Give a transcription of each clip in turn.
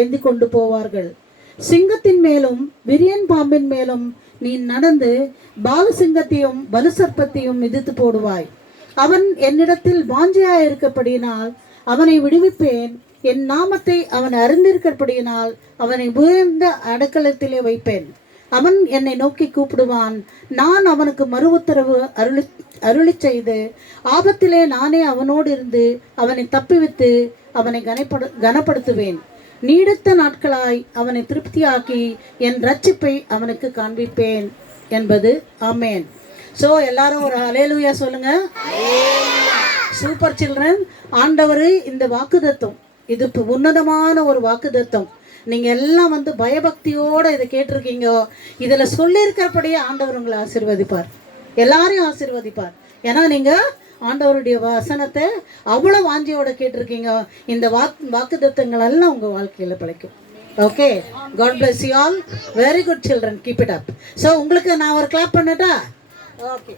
ஏந்தி கொண்டு போவார்கள். சிங்கத்தின் மேலும் விரியன் பாம்பின் மேலும் நீ நடந்து பாலசிங்கத்தையும் வலுசர்ப்பத்தையும் மிதித்து போடுவாய். அவன் என்னிடத்தில் வாஞ்சையாயிருக்கப்படியினால் அவனை விடுவிப்பேன். என் நாமத்தை அவன் அறிந்திருக்கிறபடியினால் அவனை உயர்ந்த அடைக்கலத்திலே வைப்பேன். அவன் என்னை நோக்கி கூப்பிடுவான், நான் அவனுக்கு மறு உத்தரவு அருளி செய்து ஆபத்திலே நானே அவனோடு இருந்து அவனை தப்பிவித்து அவனை கனப்படுத்துவேன். நீடித்த நாட்களாய் அவனை திருப்தியாக்கி என் ரட்சிப்பை அவனுக்கு காண்பிப்பேன் என்பது. ஆமேன். ஸோ எல்லாரும் ஒரு ஹல்லேலூயா சொல்லுங்க. Super children. ஆண்டவர் இந்த வாக்குத்தத்தம், இது உன்னதமான ஒரு வாக்குத்தத்தம். நீங்க எல்லாம் பயபக்தியோட இதை கேட்டிருக்கீங்க. இதுல சொல்லியிருக்கிறபடியே ஆண்டவர் உங்களை ஆசீர்வதிப்பார், எல்லாரையும் ஆசீர்வதிப்பார். ஏன்னா நீங்க ஆண்டவருடைய வசனத்தை அவ்வளோ வாஞ்சியோட கேட்டிருக்கீங்க. இந்த வாக்குத்தத்தங்கள் எல்லாம் உங்க வாழ்க்கையில பழைக்கும். Okay, God bless you all. Very good children, keep it up. So உங்களுக்கு நான் ஒரு கிளாப் பண்ணட்டா? Okay,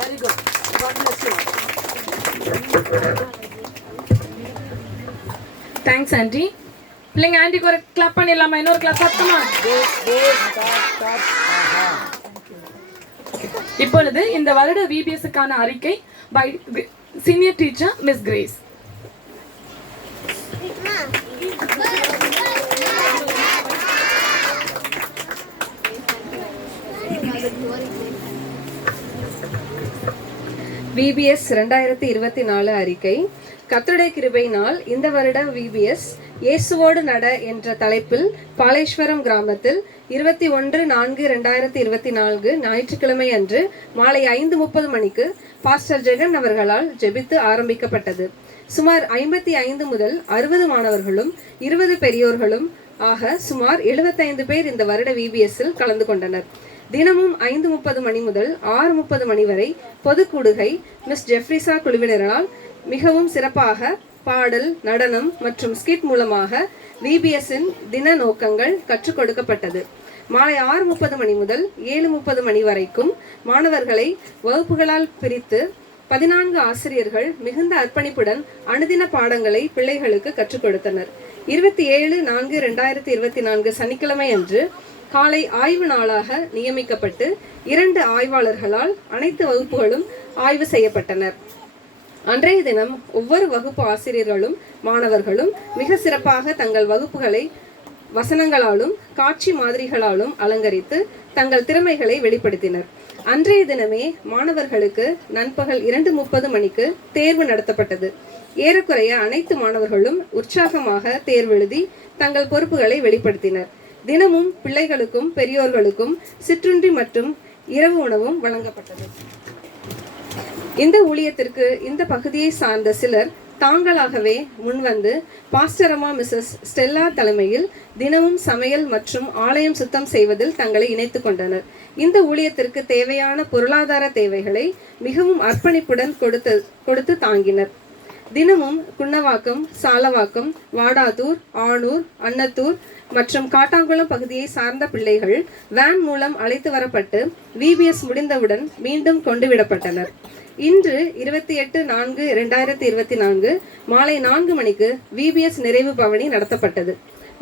very good. God bless you. Thanks aunty. பிள்ளைங்க ஆண்டிக்கு ஒரு கிளாப் பண்ணிடலாமா? இன்னொரு கிளாப் சத்தமா? இப்பொழுது இந்த வருட விபிஎஸ்க்கான அறிக்கை by senior teacher Miss Grace. VBS 2024 அறிக்கை. கர்த்தருடைய கிருபையினால் இந்த வருட VBS இயேசுவோடு நட என்ற தலைப்பில் பாலேஸ்வரம் கிராமத்தில் 21/4/2024 ஞாயிற்றுக்கிழமை அன்று மாலை 5:30 மணிக்கு பாஸ்டர் ஜெகன் அவர்களால் ஜெபித்து ஆரம்பிக்கப்பட்டது. சுமார் 55 முதல் 60 மாணவர்களும் 20 பெரியோர்களும் ஆக சுமார் 75 பேர் இந்த வருட VBSல் கலந்து கொண்டனர். தினமும் 5:30 மணி முதல் 6:30 மணி வரை பொதுக்கூடுகை மிஸ் ஜெஃப்ரிசா குழுவினரால் மிகவும் சிறப்பாக பாடல், நடனம் மற்றும் ஸ்கிட் மூலமாக VBSன் தின நோக்கங்கள் கற்றுக் கொடுக்கப்பட்டது. மாலை 6:30 மணி முதல் 7:30 மணி வரைக்கும் மாணவர்களை வகுப்புகளால் பிரித்து 14 ஆசிரியர்கள் மிகுந்த அர்ப்பணிப்புடன் அனுதின பாடங்களை பிள்ளைகளுக்கு கற்றுக் கொடுத்தனர். 27/4/2024 சனிக்கிழமை அன்று காலை ஆய்வு நாளாக நியமிக்கப்பட்டு 2 ஆய்வாளர்களால் அனைத்து வகுப்புகளும் ஆய்வு செய்யப்பட்டனர். அன்றைய தினம் ஒவ்வொரு வகுப்பு ஆசிரியர்களும் மாணவர்களும் மிக சிறப்பாக தங்கள் வகுப்புகளை வசனங்களாலும் காட்சி மாதிரிகளாலும் அலங்கரித்து தங்கள் திறமைகளை வெளிப்படுத்தினர். அன்றைய தினமே மாணவர்களுக்கு நண்பகல் 2:30 மணிக்கு தேர்வு நடத்தப்பட்டது. ஏறக்குறைய அனைத்து மாணவர்களும் உற்சாகமாக தேர்வு எழுதி தங்கள் பொறுப்புகளை வெளிப்படுத்தினர். தினமும் பிள்ளைகளுக்கும் பெரியோர்களுக்கும் சிற்றுண்டி மற்றும் இரவு உணவும் வழங்கப்பட்டது. இந்த ஊழியத்திற்கு இந்த பகுதியை சார்ந்த சிலர் தாங்களாகவே முன்வந்து பாஸ்டர் அம்மா மிஸ்ஸஸ் ஸ்டெல்லா தலைமையில் தினமும் சமையல் மற்றும் ஆலயம் சுத்தம் செய்வதில் தங்களை இணைத்து கொண்டனர். இந்த ஊழியத்திற்கு தேவையான பொருளாதார தேவைகளை மிகவும் அர்ப்பணிப்புடன் கொடுத்து தாங்கினர். தினமும் குன்னவாக்கம், சாலவாக்கம், வாடாத்தூர், ஆணூர், அன்னத்தூர் மற்றும் காட்டாங்குளம் பகுதியை சார்ந்த பிள்ளைகள் வேன் மூலம் அழைத்து வரப்பட்டு VBS முடிந்தவுடன் மீண்டும் கொண்டுவிடப்பட்டனர். இன்று 28/4/2024 மாலை 4 மணிக்கு VBS நிறைவு பவனி நடத்தப்பட்டது.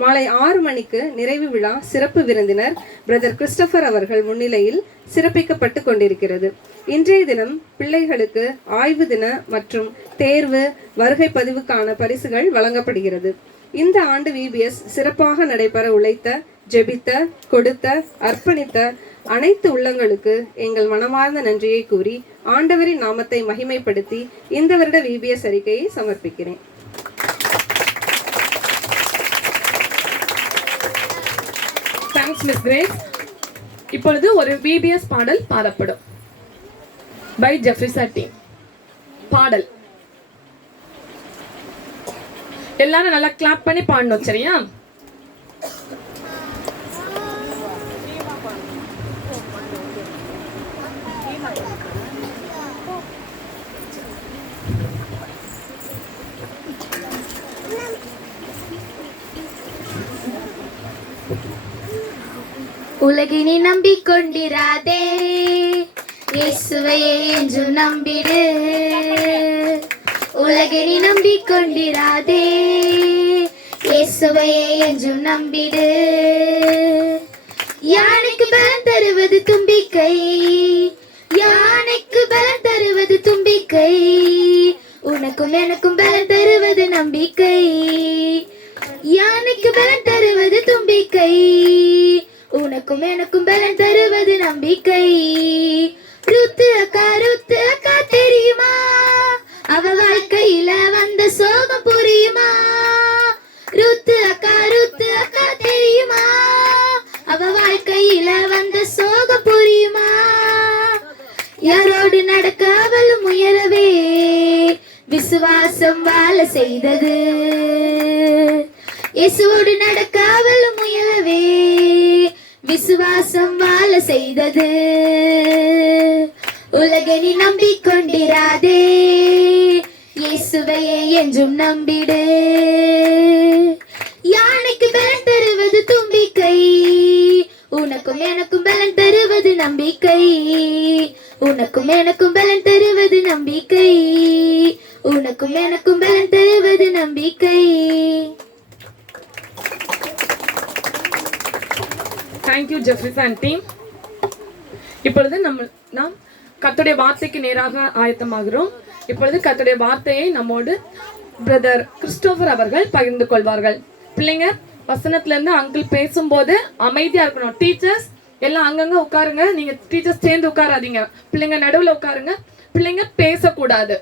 மாலை 6 மணிக்கு நிறைவு விழா சிறப்பு விருந்தினர் பிரதர் கிறிஸ்டபர் அவர்கள் முன்னிலையில் சிறப்பிக்கப்பட்டு கொண்டிருக்கிறது. இன்றைய தினம் பிள்ளைகளுக்கு ஆய்வு தின மற்றும் தேர்வு வருகை பதிவுக்கான பரிசுகள் வழங்கப்படுகிறது. இந்த ஆண்டு VBS சிறப்பாக நடைபெற உழைத்த, ஜெபித்த, கொடுத்த, அர்ப்பணித்த அனைத்து உள்ளங்களுக்கு எங்கள் மனமார்ந்த நன்றியை கூறி ஆண்டவரின் நாமத்தை மகிமைப்படுத்தி இந்த வருட VBS அறிக்கையை சமர்ப்பிக்கிறேன். Thanks miss Grace. இப்பொழுது ஒரு VBS பாடல் பாடப்படும் பை ஜெஃப்ரிசா டீம். பாடல் எல்லாரும் நல்லா கிளாப் பண்ணி பாடணும், சரியா? உலகினை நம்பிக்கொண்டிராதே, இயேசுவையே என்றும் நம்பிடு. உலகினை நம்பிக்கொண்டிராதே, இயேசுவையே என்றும் நம்பிடு. யானைக்கு பலன் தருவது தும்பிக்கை, யானைக்கு பலன் தருவது தும்பிக்கை, உனக்கும் எனக்கும் பலன் தருவது நம்பிக்கை. யானைக்கு பலன் தருவது தும்பிக்கை, உனக்கும் எனக்கும் பலன் தருவது நம்பிக்கை. ருத்து அக்கா தெரியுமா, அவ வாழ்க்கையில வந்த சோகம் புரியுமா? ருத்து அக்கா தெரியுமா, அவ வாழ்க்கையில வந்த சோகம் புரியுமா? யாரோடு நடக்க அவளும் உயரவே விசுவாசம் வாழ செய்தது. இயேசுவோடு நடக்க அவளும் உயரவே விசுவாசம் வாழ செய்தது. உலகை நீ நம்பிக்கொண்டிராதே, இயேசுவையே என்றும் நம்பிடு. யானைக்கு பலன் தருவது தும்பிக்கை, உனக்கும் எனக்கும் பலன் தருவது நம்பிக்கை. உனக்கும் எனக்கும் பலன் தருவது நம்பிக்கை, உனக்கும் எனக்கும் பலன் தருவது நம்பிக்கை. Thank you Jefferies and team. இப்பொழுது நாம் கர்த்தருடைய வார்த்தைக்கு நேராக ஆயத்தமாகிறோம். இப்பொழுது கர்த்தருடைய வார்த்தையை நம்மோடு பிரதர் கிறிஸ்டோபர் அவர்கள் பகிர்ந்து கொள்வார்கள். பிள்ளைங்க வசனத்துல இருந்து அங்கிள் பேசும்போது அமைதியா இருக்கணும். டீச்சர்ஸ் எல்லாம் அங்கங்க உட்காருங்க. நீங்க டீச்சர்ஸ் சேர்ந்து உட்காராதீங்க. பிள்ளைங்க நடுவுல உட்காருங்க. பிள்ளைங்க பேசக்கூடாது.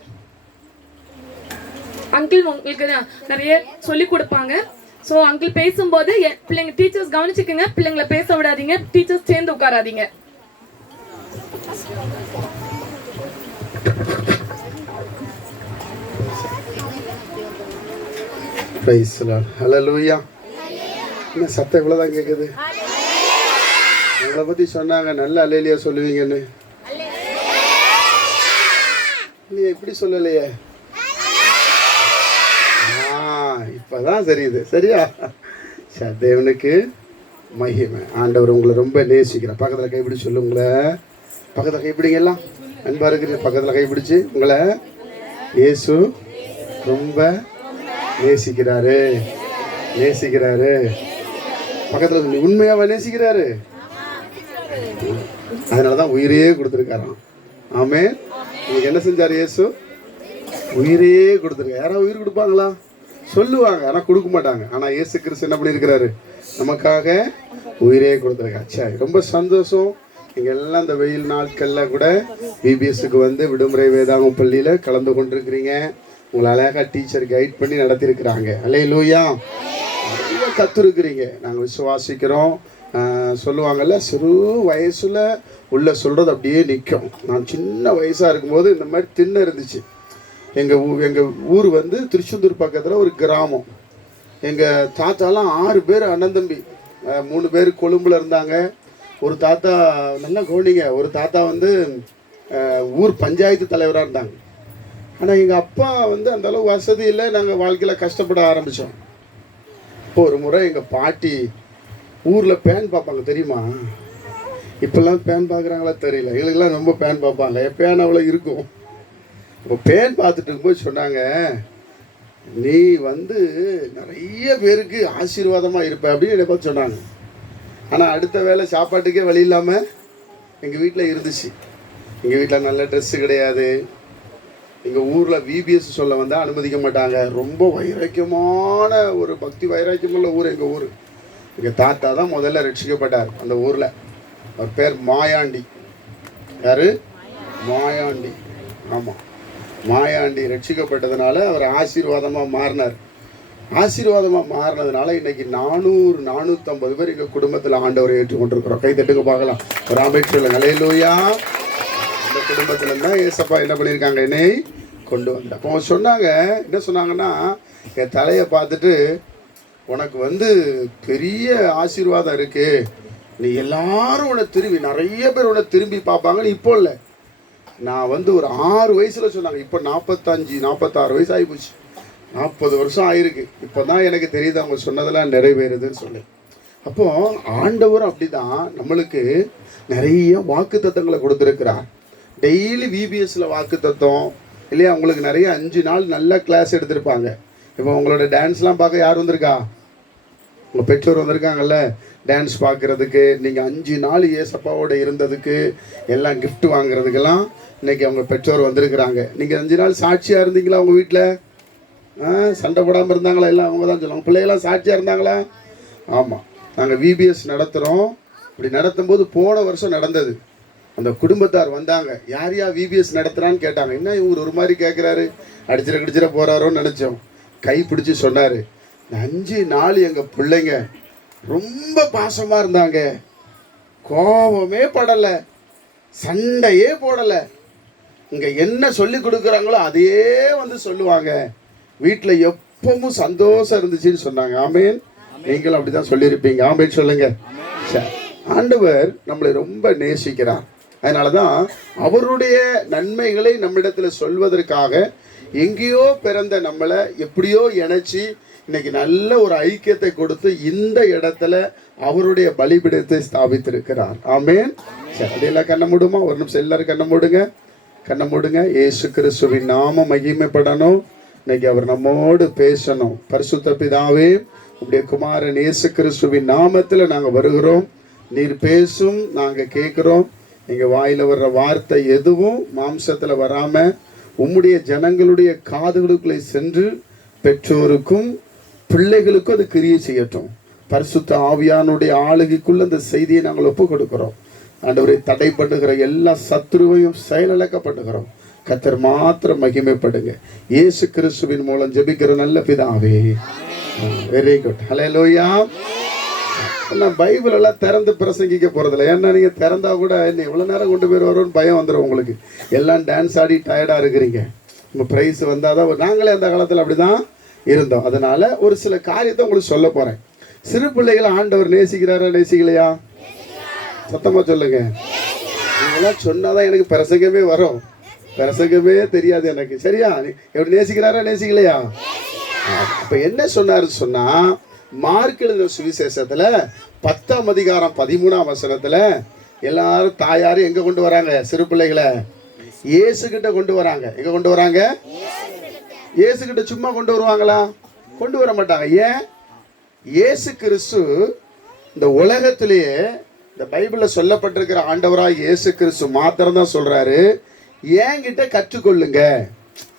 அங்கிள் உங்களுக்கு நிறைய சொல்லி கொடுப்பாங்க. ஸோ அங்கிள் பேசும்போது பிள்ளைங்க டீச்சர்ஸ் கவனிச்சுக்கோங்க. பிள்ளைங்களை பேச விடாதீங்க. டீச்சர்ஸ் சேர்ந்து உட்காராதீங்க. Price Lord. ஹல்லேலூயா. என்ன சத்தம் இவ்வளோதான் கேட்குது? உங்களை பற்றி சொன்னாங்க நல்ல அல்லேலியா சொல்லுவீங்கன்னு. இல்லையா, இப்படி சொல்லலையே. இப்போதான் தெரியுது. சரியா? சரி, தேவனுக்கு மகிமை. ஆண்டவர் உங்களை ரொம்ப நேசிக்கிறேன். பக்கத்தில் கைப்பிடி சொல்லு. உங்களை பக்கத்தில் கைப்பிடிங்க. எல்லாம் அன்பாக இருக்கிற பக்கத்தில் கைப்பிடிச்சு உங்களை இயேசு ரொம்ப நேசிக்கிறாரு. நேசிக்கிறாரு. பக்கத்தில் சொல்லி உண்மையாக நேசிக்கிறாரு. அதனால தான் உயிரையே கொடுத்துருக்காராம். ஆமே. உங்களுக்கு என்ன செஞ்சார் இயேசு? உயிரையே கொடுத்துருக்காரு. யாராவது உயிர் கொடுப்பாங்களா? சொல்லுவாங்க, ஆனால் கொடுக்க மாட்டாங்க. ஆனால் இயேசு கிறிஸ்து என்ன பண்ணியிருக்கிறாரு? நமக்காக உயிரே கொடுத்துருக்காரு. சரி, ரொம்ப சந்தோஷம். நீங்கள் எல்லாம் இந்த வெயில் நாட்களில் கூட பிபிஎஸ்க்கு வந்து விடுமுறை வேதாகம் பள்ளியில் கலந்து கொண்டிருக்கிறீங்க. உங்களை அழகாக டீச்சர் கைட் பண்ணி நடத்தியிருக்கிறாங்க. அல்லேலூயா. நிறைய கற்றுருக்குறீங்க. நாங்கள் விசுவாசிக்கிறோம். சொல்லுவாங்கள்ல, சிறு வயசில் உள்ள சொல்கிறது அப்படியே நிற்கும். நான் சின்ன வயசாக இருக்கும்போது இந்த மாதிரி திண்ணை இருந்துச்சு. எங்கள் ஊர் வந்து திருச்செந்தூர் பக்கத்தில் ஒரு கிராமம். எங்கள் தாத்தாலாம் 6 பேர் அண்ணன் தம்பி. 3 பேர் கொழும்பில் இருந்தாங்க. ஒரு தாத்தா, நல்லா கவனிங்க, ஒரு தாத்தா வந்து ஊர் பஞ்சாயத்து தலைவராக இருந்தாங்க. ஆனால் எங்கள் அப்பா வந்து அந்தளவு வசதி இல்லை. நாங்கள் வாழ்க்கையில் கஷ்டப்பட ஆரம்பித்தோம். இப்போ ஒரு முறை எங்கள் பாட்டி ஊரில் பேன் பார்ப்பாங்க, தெரியுமா? இப்போல்லாம் பேன் பார்க்குறாங்களா தெரியல. எங்களுக்கெல்லாம் ரொம்ப பேன் பார்ப்பாங்க. என் பேன் அவ்வளோ இருக்கும். இப்போ பேன் பார்த்துட்டு இருக்கும்போது சொன்னாங்க, நீ வந்து நிறைய பேருக்கு ஆசீர்வாதமாக இருப்ப அப்படின்னு என்னை பார்த்து சொன்னாங்க. ஆனால் அடுத்த வேளை சாப்பாட்டுக்கே வழி இல்லாமல் எங்கள் வீட்டில் இருந்துச்சு. எங்கள் வீட்டில் நல்ல ட்ரெஸ்ஸு கிடையாது. எங்கள் ஊரில் விபிஎஸ் சொல்ல வந்தால் அனுமதிக்க மாட்டாங்க. ரொம்ப வைராக்கியமான ஒரு பக்தி வைராக்கியமுள்ள ஊர் எங்கள் ஊர். எங்கள் தாத்தா தான் முதல்ல ரட்சிக்கப்பட்டார் அந்த ஊரில். அவர் பேர் மாயாண்டி. யார்? மாயாண்டி. ஆமாம், மாயாண்டி ரட்சிக்கப்பட்டதுனால அவர் ஆசீர்வாதமாக மாறினார். ஆசீர்வாதமாக மாறினதுனால இன்றைக்கி 400-450 பேர் எங்கள் குடும்பத்தில் ஆண்டவரை ஏற்றுக்கொண்டிருக்கிறோம். கை தட்டுங்க பார்க்கலாம். ஒரு அமைச்சர் அல்லேலூயா. இந்த குடும்பத்தில் தான் ஏசப்பா என்ன பண்ணியிருக்காங்க, என்னை கொண்டு வந்தேன். அப்போ சொன்னாங்க, என்ன சொன்னாங்கன்னா, என் தலையை பார்த்துட்டு, உனக்கு வந்து பெரிய ஆசீர்வாதம் இருக்குது, நீ எல்லாரும் உன்னை திரும்பி, நிறைய பேர் உன்னை திரும்பி பார்ப்பாங்கன்னு. இப்போ இல்லை, நான் வந்து ஒரு 6 வயசில் சொன்னாங்க. இப்போ 45-46 வயசு ஆகிப்போச்சு. 40 வருஷம் ஆயிருக்கு. இப்போ தான் எனக்கு தெரியுது அவங்க சொன்னதெல்லாம் நிறைவேறுதுன்னு சொல்லி. அப்போது ஆண்டவர் அப்படி தான் நம்மளுக்கு நிறைய வாக்கு தத்தங்களை கொடுத்துருக்கிறார். டெய்லி விபிஎஸ்சில் வாக்கு தத்தம் இல்லையா? உங்களுக்கு நிறைய 5 நாள் நல்ல கிளாஸ் எடுத்திருப்பாங்க. இப்போ உங்களோட டான்ஸ்லாம் பார்க்க யார் வந்திருக்கா? உங்கள் பெற்றோர் வந்திருக்காங்கல்ல டான்ஸ் பார்க்குறதுக்கு, நீங்கள் 5 நாள் ஏசப்பாவோட இருந்ததுக்கு, எல்லாம் gift வாங்குறதுக்கெல்லாம் இன்னைக்கு அவங்க பெற்றோர் வந்திருக்கிறாங்க. நீங்கள் 5 நாள் சாட்சியாக இருந்தீங்களா உங்கள் வீட்டில்? சண்டை போடாமல் இருந்தாங்களா? எல்லாம் அவங்க தான் சொல்லுவாங்க. பிள்ளைகளாம் சாட்சியாக இருந்தாங்களா? ஆமாம், நாங்கள் விபிஎஸ் நடத்துகிறோம். இப்படி நடத்தும் போது போன வருஷம் நடந்தது. அந்த குடும்பத்தார் வந்தாங்க. யார் விபிஎஸ் நடத்துகிறான்னு கேட்டாங்க. என்ன இவர் ஒரு மாதிரி கேட்குறாரு, அடிச்சிட போகிறாரோன்னு நினச்சோம். கை பிடிச்சி சொன்னார், 5 நாள் எங்கள் பிள்ளைங்க ரொம்ப பாசமாக இருந்தாங்க, கோபமே படலை, சண்டையே போடலை, இங்கே என்ன சொல்லி கொடுக்குறாங்களோ அதையே வந்து சொல்லுவாங்க, வீட்டில் எப்பவும் சந்தோஷம் இருந்துச்சுன்னு சொன்னாங்க. ஆமேன். நீங்களும் அப்படி தான் சொல்லியிருப்பீங்க. ஆமேன் சொல்லுங்க. ஆண்டவர் நம்மளை ரொம்ப நேசிக்கிறார். அதனால தான் அவருடைய நன்மைகளை நம்மிடத்தில் சொல்வதற்காக எங்கேயோ பிறந்த நம்மளை எப்படியோ இணைச்சி இன்னைக்கு நல்ல ஒரு ஐக்கியத்தை கொடுத்து இந்த இடத்துல அவருடைய பலிபீடத்தை ஸ்தாபித்திருக்கிறார். ஆமேன். சரி, அப்படியெல்லாம் கண்ணை மூடுமா? ஒரு நிமிஷம் எல்லாரும் கண்ணை மூடுங்க. இயேசு கிறிஸ்துவின் நாமம் மகிமைப்படணும். இன்னைக்கு அவர் நம்மோடு பேசணும். பரிசுத்த பிதாவே, உடைய குமாரன் இயேசு கிறிஸ்துவின் நாமத்தில் நாங்கள் வருகிறோம். நீர் பேசும், நாங்கள் கேட்குறோம். எங்கள் வாயில் வர்ற வார்த்தை எதுவும் மாம்சத்தில் வராமல் உம்முடைய ஜனங்களுடைய காதுகளுக்குள்ளே சென்று பெற்றோருக்கும் பிள்ளைகளுக்கும் அது கிரியை செய்யட்டும். பரிசுத்த ஆவியானுடைய ஆளுகைக்குள்ள அந்த செய்தியை நாங்கள் ஒப்பு கொடுக்கிறோம். ஆண்டவரை தடை பண்ணுகிற எல்லா சத்துருவையும் செயலிழக்கப்படுகிறோம். கர்த்தர் மாத்திரம் மகிமைப்படுங்க. இயேசு கிறிஸ்துவின் மூலம் ஜெபிக்கிற நல்ல பிதாவே. Very good. ஹல்லேலூயா. நான் பைபிள் எல்லாம் திறந்து பிரசங்கிக்க போகிறதில்ல. ஏன்னா நீங்கள் திறந்தா கூட இன்னும் எவ்வளோ நேரம் கொண்டு போய் வரும்னு பயம் வந்துடும் உங்களுக்கு. எல்லாம் டான்ஸ் ஆடி டயர்டாக இருக்கிறீங்க. உங்கள் ப்ரைஸ் வந்தால் தான். நாங்களே அந்த காலத்தில் அப்படி தான் இருந்தோம். அதனால் ஒரு சில காரியத்தை உங்களுக்கு சொல்ல போகிறேன். சிறு பிள்ளைகளை ஆண்டவர் நேசிக்கிறாரா நேசிக்கலையா? சத்தமாக சொல்லுங்க. நீங்களாம் சொன்னாதான் எனக்கு பிரசங்கமே வரும். பிரசங்கமே தெரியாது எனக்கு. சரியா? எப்படி நேசிக்கிறாரா நேசிக்கலையா? அப்போ என்ன சொன்னாரு சொன்னால், மார்க் எழுதின சுவிசேஷத்தில் 10ஆம் அதிகாரம் 13ஆம் வசனத்தில் எல்லாரும் தாயாரும் எங்கே கொண்டு வராங்க? சிறு பிள்ளைகளை இயேசுகிட்ட கொண்டு வராங்க. எங்கே கொண்டு வராங்க? இயேசுகிட்ட. சும்மா கொண்டு வருவாங்களா? கொண்டு வர மாட்டாங்க. ஏன்? இயேசு கிறிஸ்து இந்த உலகத்திலேயே இந்த பைபிளில் சொல்லப்பட்டிருக்கிற ஆண்டவராக இயேசு கிறிஸ்து மாத்திரம் தான் சொல்கிறாரு, என்கிட்ட கற்றுக்கொள்ளுங்க.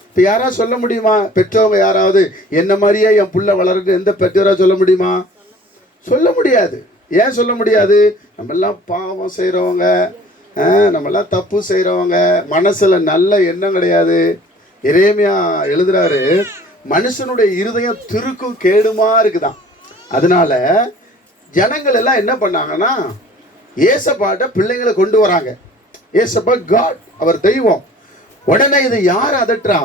இப்போ யாராவது சொல்ல முடியுமா? பெற்றவங்க யாராவது என்ன மாதிரியே என் புள்ள வளர்ந்து எந்த பெற்றோராக சொல்ல முடியுமா? சொல்ல முடியாது. ஏன் சொல்ல முடியாது? நம்மெல்லாம் பாவம் செய்கிறவங்க, நம்மெல்லாம் தப்பு செய்கிறவங்க, மனசில் நல்ல எண்ணம் கிடையாது. எரேமியா எழுதுறாரு, மனுஷனுடைய இருதயம் திருக்கும் கேடுமா இருக்குதான். அதனால ஜனங்கள் எல்லாம் என்ன பண்ணாங்கன்னா, ஏசப்பாட்ட பிள்ளைங்களை கொண்டு வராங்க. ஏசப்பா காட், அவர் தெய்வம். உடனே இதை யார் அதட்டுறா?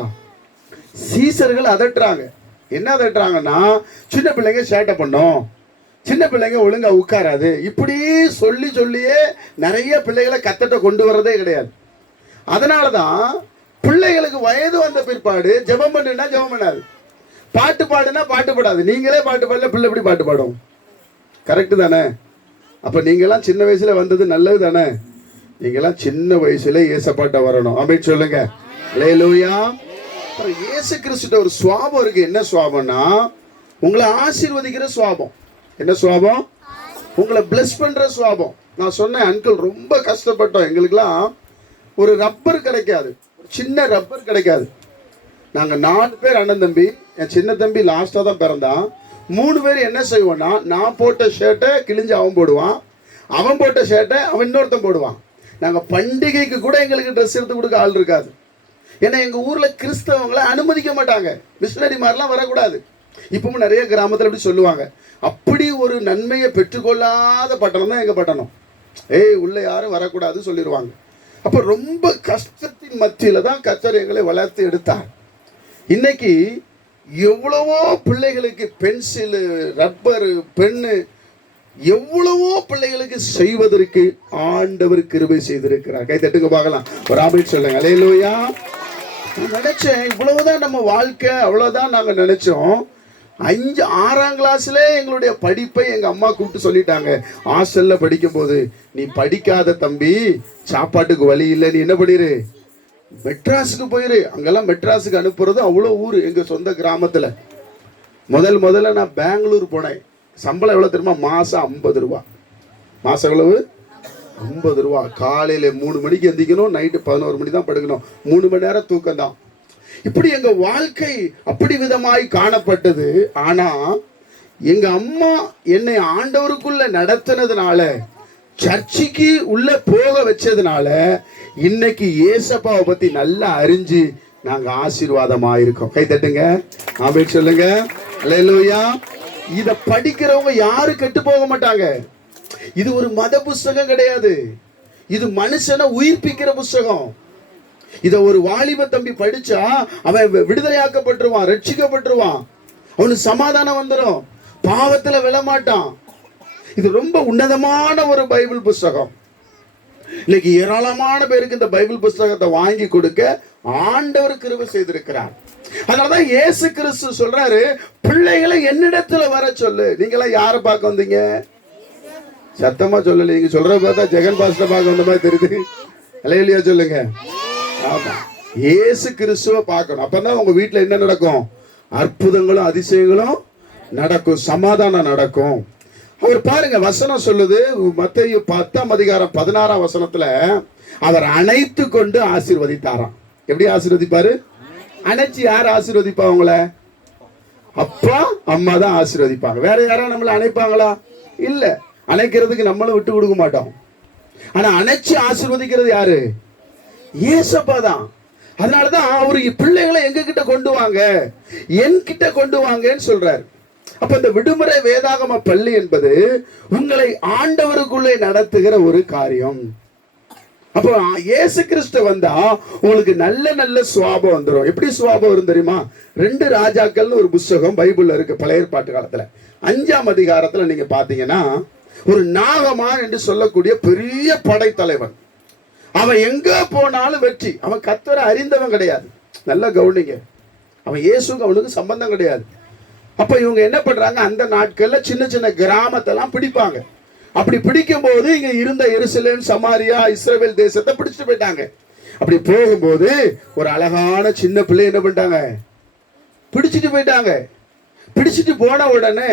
சீசர்கள் அதட்டுறாங்க. என்ன அதட்டுறாங்கன்னா, சின்ன பிள்ளைங்க சேட்டை பண்ணும், சின்ன பிள்ளைங்க ஒழுங்கா உட்காராது, இப்படி சொல்லியே நிறைய பிள்ளைகளை கத்தட்ட கொண்டு வர்றதே கிடையாது. அதனால தான் பிள்ளைகளுக்கு வயது வந்த பிற்பாடு ஜெபம் பண்ணுனா ஜெபம் பண்ணாது, பாட்டு பாடுனா பாட்டு பாடாது. நீங்களே பாட்டு பாடல, பிள்ளை எப்படி பாட்டு பாடும்? கரெக்டு தானே? அப்போ நீங்களாம் சின்ன வயசுல வந்தது நல்லது தானே? நீங்களாம் சின்ன வயசுல ஏசப்பாட்ட வரணும். ஆமென் சொல்லுங்க. ஹல்லேலூயா. இயேசு கிறிஸ்துட்ட ஒரு சுவாபம் இருக்கு. என்ன சுவாபம்னா, உங்களை ஆசீர்வதிக்கிற சுவாபம். என்ன சுவாபம்? உங்களை பிளஸ் பண்ற சுவாபம். நான் சொன்னேன், அங்கிள் ரொம்ப கஷ்டப்பட்டோம். எங்களுக்கெல்லாம் ஒரு ரப்பர் கிடைக்காது, ஒரு சின்ன ரப்பர் கிடைக்காது. நாங்கள் 4 பேர் அண்ணன் தம்பி. என் சின்ன தம்பி லாஸ்ட்டாக தான் பிறந்தான். 3 பேர் என்ன செய்வோன்னா, நான் போட்ட ஷர்ட்டை கிழிஞ்சு அவன் போடுவான், அவன் போட்ட ஷர்ட்டை அவன் இன்னொருத்தன் போடுவான். நாங்கள் பண்டிகைக்கு கூட எங்களுக்கு ட்ரெஸ் எடுத்து கொடுக்க ஆள் இருக்காது. ஏன்னா எங்கள் ஊரில் கிறிஸ்தவங்களை அனுமதிக்க மாட்டாங்க, மிஷினரி மாதிரிலாம் வரக்கூடாது. இப்பவும் நிறைய கிராமத்தில் அப்படி சொல்லுவாங்க. அப்படி ஒரு நன்மையை பெற்றுக்கொள்ளாத பட்டணம் தான் எங்கள் பட்டணம். உள்ள யாரும் வரக்கூடாது சொல்லிடுவாங்க. அப்போ ரொம்ப கஷ்டத்தின் மத்தியில் தான் கர்த்தர் எங்களை வளர்த்து எடுத்தார். இன்னைக்கு எவ்வளவோ பிள்ளைகளுக்கு பென்சிலு, ரப்பரு, பென்னு, எவ்வளவோ பிள்ளைகளுக்கு செய்வதற்கு ஆண்டவர் கிருபை செய்திருக்கிறார். கை தட்டுங்க பார்க்கலாம். ஒரு ஆமென் சொல்லுங்க. ஹல்லேலூயா. நான் நினைச்சேன் இவ்வளவுதான் நம்ம வாழ்க்கை, அவ்வளவுதான் நாங்க நினைச்சோம். 6ஆம் கிளாஸ்ல எங்களுடைய படிப்பை எங்க அம்மா கூப்பிட்டு சொல்லிட்டாங்க. ஹாஸ்டல்ல படிக்கும் போது, நீ படிக்காத தம்பி, சாப்பாட்டுக்கு வழி இல்லை, நீ என்ன பண்ணிரு, மெட்ராஸுக்கு போயிரு. அங்கெல்லாம் மெட்ராஸுக்கு அனுப்புறது அவ்வளோ ஊர். எங்க சொந்த கிராமத்துல முதல்ல நான் பெங்களூர் போனேன். சம்பளம் எவ்வளோ தெரியுமா? மாதம் 50 ரூபா. மாதம் எவ்வளவு? 50 ரூபா. காலையில் 3 மணிக்கு எந்திக்கணும், நைட்டு 11 மணி தான் படுக்கணும். 3 மணி நேரம் தூக்கம் தான். இப்படி எங்க வாழ்க்கை அப்படி விதமாய் காணப்பட்டது. ஆனா எங்க அம்மா என்னை ஆண்டவருக்குள்ள நடத்தினதுனால, சர்ச்சுக்கு உள்ள போக வச்சதுனால, இன்னைக்கு ஏசப்பாவை பத்தி நல்லா அறிஞ்சு நாங்க ஆசீர்வாதமா இருக்கோம். கை தட்டுங்க, ஆமென் சொல்லுங்க. அல்லேலூயா. இத படிக்கிறவங்க யாரும் கெட்டு போக மாட்டாங்க. இது ஒரு மத புஸ்தகம் கிடையாது, இது மனுஷனை உயிர்ப்பிக்கிற புஸ்தகம். இத ஒரு வாலிப தம்பி படிச்சா அவன் விடுதலையாக்கப்பட்டுருவான், ரட்சிக்கப்பட்டுருவான், அவனுக்கு சமாதானம் வந்துடும், பாவத்துல விழமாட்டான். இது ரொம்ப உன்னதமான ஒரு பைபிள் புஸ்தகம். இன்னைக்கு ஏராளமான பேருக்கு இந்த பைபிள் புஸ்தகத்தை வாங்கி கொடுக்க ஆண்டவர் கிருபை செய்திருக்கிறார். அதனாலதான் இயேசு கிறிஸ்து சொல்றாரு, பிள்ளைகளை என்னிடத்துல வர சொல்லு. நீங்களாம் யாரை பார்க்க வந்தீங்க? சத்தமா சொல்லல. நீங்க சொல்ற பார்த்தா ஜெகன் பாஸ்டர் பார்க்க வந்த மாதிரி தெரியுது. அல்லேலூயா சொல்லுங்க. ஆமா, இயேசு கிறிஸ்துவை பார்க்கணும். அப்பதான் உங்க வீட்டுல என்ன நடக்கும்? அற்புதங்களும் அதிசயங்களும் நடக்கும், சமாதானம் நடக்கும். அவர் பாருங்க, வசனம் சொல்லுது, மத்தேயு 10ஆம் அதிகாரம் 16ஆம் வசனத்துல, அவர் அணைத்து கொண்டு ஆசீர்வதித்தாராம். எப்படி ஆசீர்வதிப்பாரு? அணைச்சு யார் ஆசீர்வதிப்பா? அவங்கள அப்பா அம்மா தான் ஆசீர்வதிப்பாங்க. வேற யாரும் நம்மள அணைப்பாங்களா? இல்ல. அணைக்கிறதுக்கு நம்மளும் விட்டு கொடுக்க மாட்டோம். ஆனா அணைச்சு ஆசீர்வதிக்கிறது யாரு? ஏசப்பா தான். அதனாலதான் அவரு பிள்ளைகளை எங்க கிட்ட கொண்டு வாங்க, என்கிட்ட கொண்டு வாங்கன்னு சொல்றாரு. அப்ப இந்த விடுமுறை வேதாகம பள்ளி என்பது உங்களை ஆண்டவருக்குள்ளே நடத்துகிற ஒரு காரியம். அப்போ இயேசு கிறிஸ்து வந்தா உங்களுக்கு நல்ல நல்ல சுவாபம் வந்துடும். எப்படி சுவாபம் வரும் தெரியுமா? 2 ராஜாக்கள்னு ஒரு புஸ்தகம் பைபிள்ல இருக்கு, பழைய ஏற்பாட்டு காலத்துல. 5ஆம் அதிகாரத்துல நீங்க பாத்தீங்கன்னா, ஒரு நாகமான் என்று சொல்லக்கூடிய பெரிய படைத்தலைவன். அவன் எங்க போனாலும் வெற்றி. அவன் கர்த்தரை அறிந்தவன் கிடையாது. நல்லா கவனிங்க, அவன் இயேசுக்கு அவனுக்கு சம்பந்தம் கிடையாது. அப்ப இவங்க என்ன பண்றாங்க? அந்த நாட்கள்ல சின்ன சின்ன கிராமத்தெல்லாம் பிடிப்பாங்க. அப்படி பிடிக்கும் போது இங்க இருந்த எருசலேம், சமாரியா, இஸ்ரவேல் தேசத்தை பிடிச்சிட்டு போயிட்டாங்க. அப்படி போகும்போது ஒரு அழகான சின்ன பிள்ளை என்ன பண்ணிட்டாங்க? பிடிச்சிட்டு போயிட்டாங்க. பிடிச்சிட்டு போன உடனே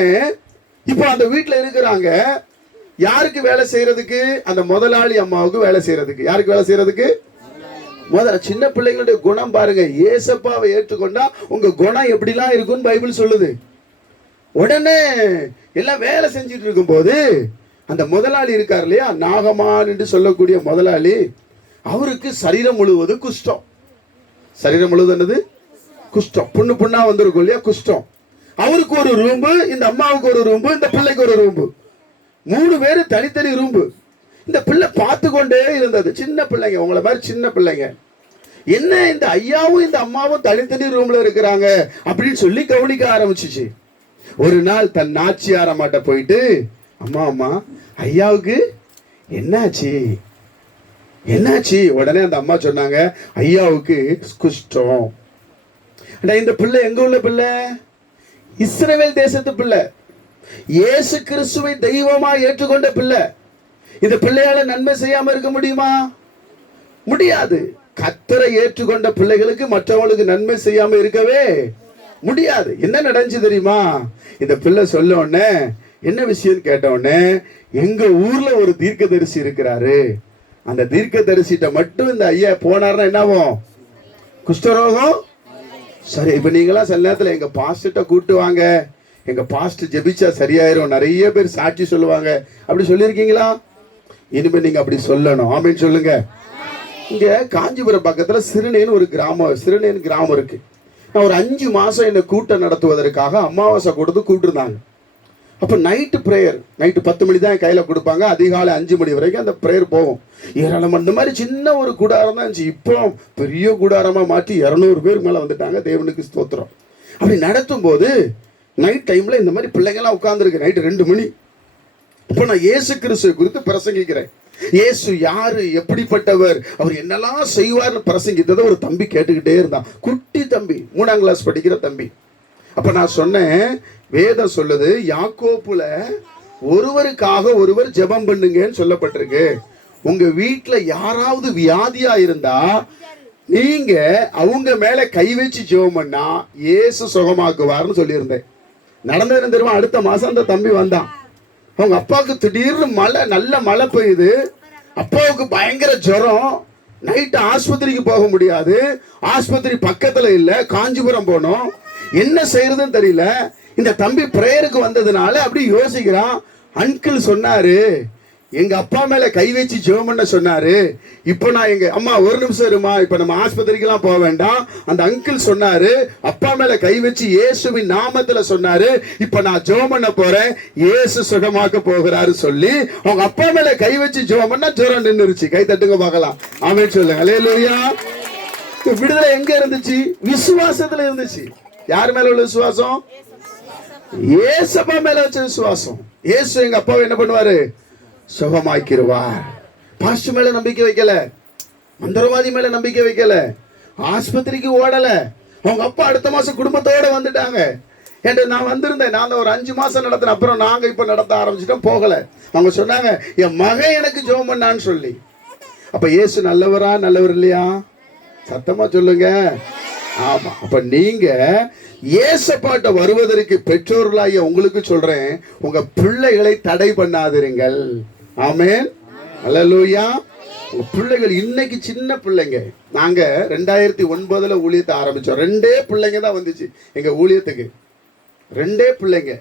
இப்போ அந்த வீட்டுல இருக்கிறாங்க. யாருக்கு வேலை செய்யறதுக்கு? அந்த முதலாளி அம்மாவுக்கு வேலை செய்யறதுக்கு. யாருக்கு வேலை செய்யறதுக்கு? முதல்ல சின்ன பிள்ளைங்களுடைய குணம் பாருங்க. ஏசப்பாவை ஏற்றுக்கொண்டா உங்க குணம் எப்படிலாம் இருக்கும்னு பைபிள் சொல்லுது. உடனே எல்லாம் வேலை செஞ்சுட்டு இருக்கும் போது அந்த முதலாளி இருக்கார் இல்லையா, நாகமான் என்று சொல்லக்கூடிய முதலாளி, அவருக்கு சரீரம் முழுவதும் குஷ்டம். சரீரம் முழுவதும் என்னது? குஷ்டம். புண்ணு புண்ணா வந்திருக்கும் இல்லையா, குஷ்டம். அவருக்கு ஒரு ரூம்பு, இந்த அம்மாவுக்கு ஒரு ரூம்பு, இந்த பிள்ளைக்கு ஒரு ரூம்பு. 3 பேரு தனித்தனி ரூம்பு. இந்த பிள்ளை பார்த்து கொண்டே இருந்தது. சின்ன பிள்ளைங்க, உங்களை மாதிரி சின்ன பிள்ளைங்க. என்ன இந்த ஐயாவும் இந்த அம்மாவும் தனித்தனி ரூம்ல இருக்கிறாங்க அப்படின்னு சொல்லி கவனிக்க ஆரம்பிச்சிச்சு. ஒரு நாள் தன் நாச்சியார மாட்ட போயிட்டு, அம்மா அம்மா ஐயாவுக்கு என்னாச்சு என்னாச்சு? உடனே அந்த அம்மா சொன்னாங்க, ஐயாவுக்கு குஷ்டம். இந்த பிள்ளை எங்க உள்ள பிள்ளை? இஸ்ரவேல் தேசத்து பிள்ளை, இயேசு கிறிஸ்துவை தெய்வமா ஏற்றுக்கொண்ட பிள்ளை. இந்த பிள்ளையால நன்மை செய்யாம இருக்க முடியுமா? முடியாது. கர்த்தரை ஏற்றுக்கொண்ட பிள்ளைகளுக்கு மற்றவங்களுக்கு நன்மை செய்யாம இருக்கவே முடியாது. என்ன நடந்துச்சு தெரியுமா? இந்த பிள்ளை சொல்ல உடனே, என்ன விஷயம் கேட்ட உடனே, எங்க ஊர்ல ஒரு தீர்க்கதரிசி இருக்கிறாரு, அந்த தீர்க்கதரிசிட்ட மட்டும் இந்த ஐயா போனார்னா என்னாவும்? குஷ்டரோகம் சரி. இப்ப நீங்களாம் சில நேரத்துல எங்க பாஸ்டர்ட்ட கூட்டு வாங்க, எங்க பாஸ்டர் ஜெபிச்சா சரியாயிரும், நிறைய பேர் சாட்சி சொல்லுவாங்க, அப்படி சொல்லியிருக்கீங்களா? இனிமே நீங்க அப்படி சொல்லணும். ஆமீன் சொல்லுங்க. இங்க காஞ்சிபுரம் பக்கத்துல சிறுநேன்னு ஒரு கிராமம், சிறுநேன் கிராமம் இருக்கு. நான் ஒரு 5 மாசம் என்ன கூட்டம் நடத்துவதற்காக அமாவாசை கொடுத்து கூப்பிட்டுருந்தாங்க. அப்போ நைட்டு ப்ரேயர், நைட்டு 10 மணி தான் என் கையில் கொடுப்பாங்க, அதிகாலை 5 மணி வரைக்கும் அந்த ப்ரேயர் போகும். ஏராளமாக இந்த மாதிரி சின்ன ஒரு கூடாரம் தான் இருந்துச்சு. இப்போ பெரிய கூடாரமாக மாற்றி 200 பேர் மேலே வந்துட்டாங்க. தேவனுக்கு ஸ்தோத்திரம். அப்படி நடத்தும் போது நைட் டைமில் இந்த மாதிரி பிள்ளைங்கள்லாம் உட்காந்துருக்கு. நைட்டு 2 மணி. இப்போ நான் இயேசு கிறிஸ்துவை குறித்து பிரசங்கிக்கிறேன். இயேசு யாரு, எப்படிப்பட்டவர், அவர் என்னெல்லாம் செய்வார்னு பிரசங்கித்ததை ஒரு தம்பி கேட்டுக்கிட்டே இருந்தான். குட்டி தம்பி, 3ஆம் கிளாஸ் படிக்கிற தம்பி. அப்ப நான் சொன்னேன், வேதம் சொல்லுது, யாக்கோப்புல ஒருவருக்காக ஒருவர் ஜெபம் பண்ணுங்கன்னு சொல்லப்பட்டிருக்கு. உங்க வீட்டுல யாராவது வியாதியா இருந்தா நீங்க அவங்க மேல கை வச்சு ஜெபம் பண்ணா இயேசு சுகமாக்குவார்னு சொல்லியிருந்தேன். நடந்தது என்ன தெரியுமா? அடுத்த மாசம் அந்த தம்பி வந்தான். அவங்க அப்பாவுக்கு திடீர்னு மழை, நல்ல மழை பெய்யுது. அப்பாவுக்கு பயங்கர ஜுரம். நைட்டு ஆஸ்பத்திரிக்கு போக முடியாது. ஆஸ்பத்திரி பக்கத்துல இல்ல, காஞ்சிபுரம் போனோம். என்ன செய்யறதுன்னு தெரியல. இந்த தம்பி பிரேயருக்கு வந்ததுனால அப்படி யோசிக்கிறான். அங்கிள் சொன்னாரு, எங்க அப்பா மேல கை வச்சு ஜெபம் பண்ண சொன்னாரு. இப்போ நான் எங்க அம்மா ஒரு நிமிஷம் இருமா, இப்ப நம்ம ஆஸ்பத்திரிக்கெல்லாம் போக வேண்டாம். அந்த அங்கிள் சொன்னாரு, அப்பா மேல கை வச்சு இயேசுவின் நாமத்துல சொன்னாரு. இப்ப நான் ஜெபம் பண்ண போறேன், இயேசு சுகமாக்க போகிறாரு சொல்லி அவங்க அப்பா மேல கை வச்சு ஜெபம் பண்ணா ஜுரம் நின்னுருச்சு. கை தட்டுங்க பார்க்கலாம். ஆமென் சொல்லுங்க. அல்லேலூயா. விடுதலை எங்க இருந்துச்சு? விசுவாசத்துல இருந்துச்சு. யார் மேல உள்ள விசுவாசம்? ஏசப்பா மேல வச்ச விசுவாசம். இயேசு எங்க அப்பாவை என்ன பண்ணுவாரு? சுகமாக்கிடுவார். பாஸ்டர் மேல நம்பிக்கை வைக்கல, மந்திரவாதி மேல நம்பிக்கை வைக்கல, ஆஸ்பத்திரிக்கு ஓடல. அவங்க அப்பா அடுத்த மாசம் குடும்பத்தோட வந்துட்டாங்க. என்று நான் வந்திருந்தேன். நான் ஒரு 5 மாசம் நடத்தின அப்புறம் நாங்க இப்ப நடத்த ஆரம்பிச்சிட்டோம். போகல. அவங்க சொன்னாங்க, என் மகன் எனக்கு ஜெபம் பண்ணான்னு சொல்லி. அப்ப இயேசு நல்லவரா நல்லவர் இல்லையா? சத்தமா சொல்லுங்க. ஆமா. அப்ப நீங்க இயேசப்பாட்ட வருவதற்கு பெற்றோர்களாகிய உங்களுக்கு சொல்றேன், உங்க பிள்ளைகளை தடை பண்ணாதிருங்கள். ஆமென். அல்லேலூயா. உங்க பிள்ளைகள் இன்னைக்கு சின்ன பிள்ளைங்க. நாங்க 2009 ஊழியத்தை ஆரம்பிச்சோம். 2 பிள்ளைங்க தான் வந்துச்சு எங்க ஊழியத்துக்கு. 2 பிள்ளைங்க.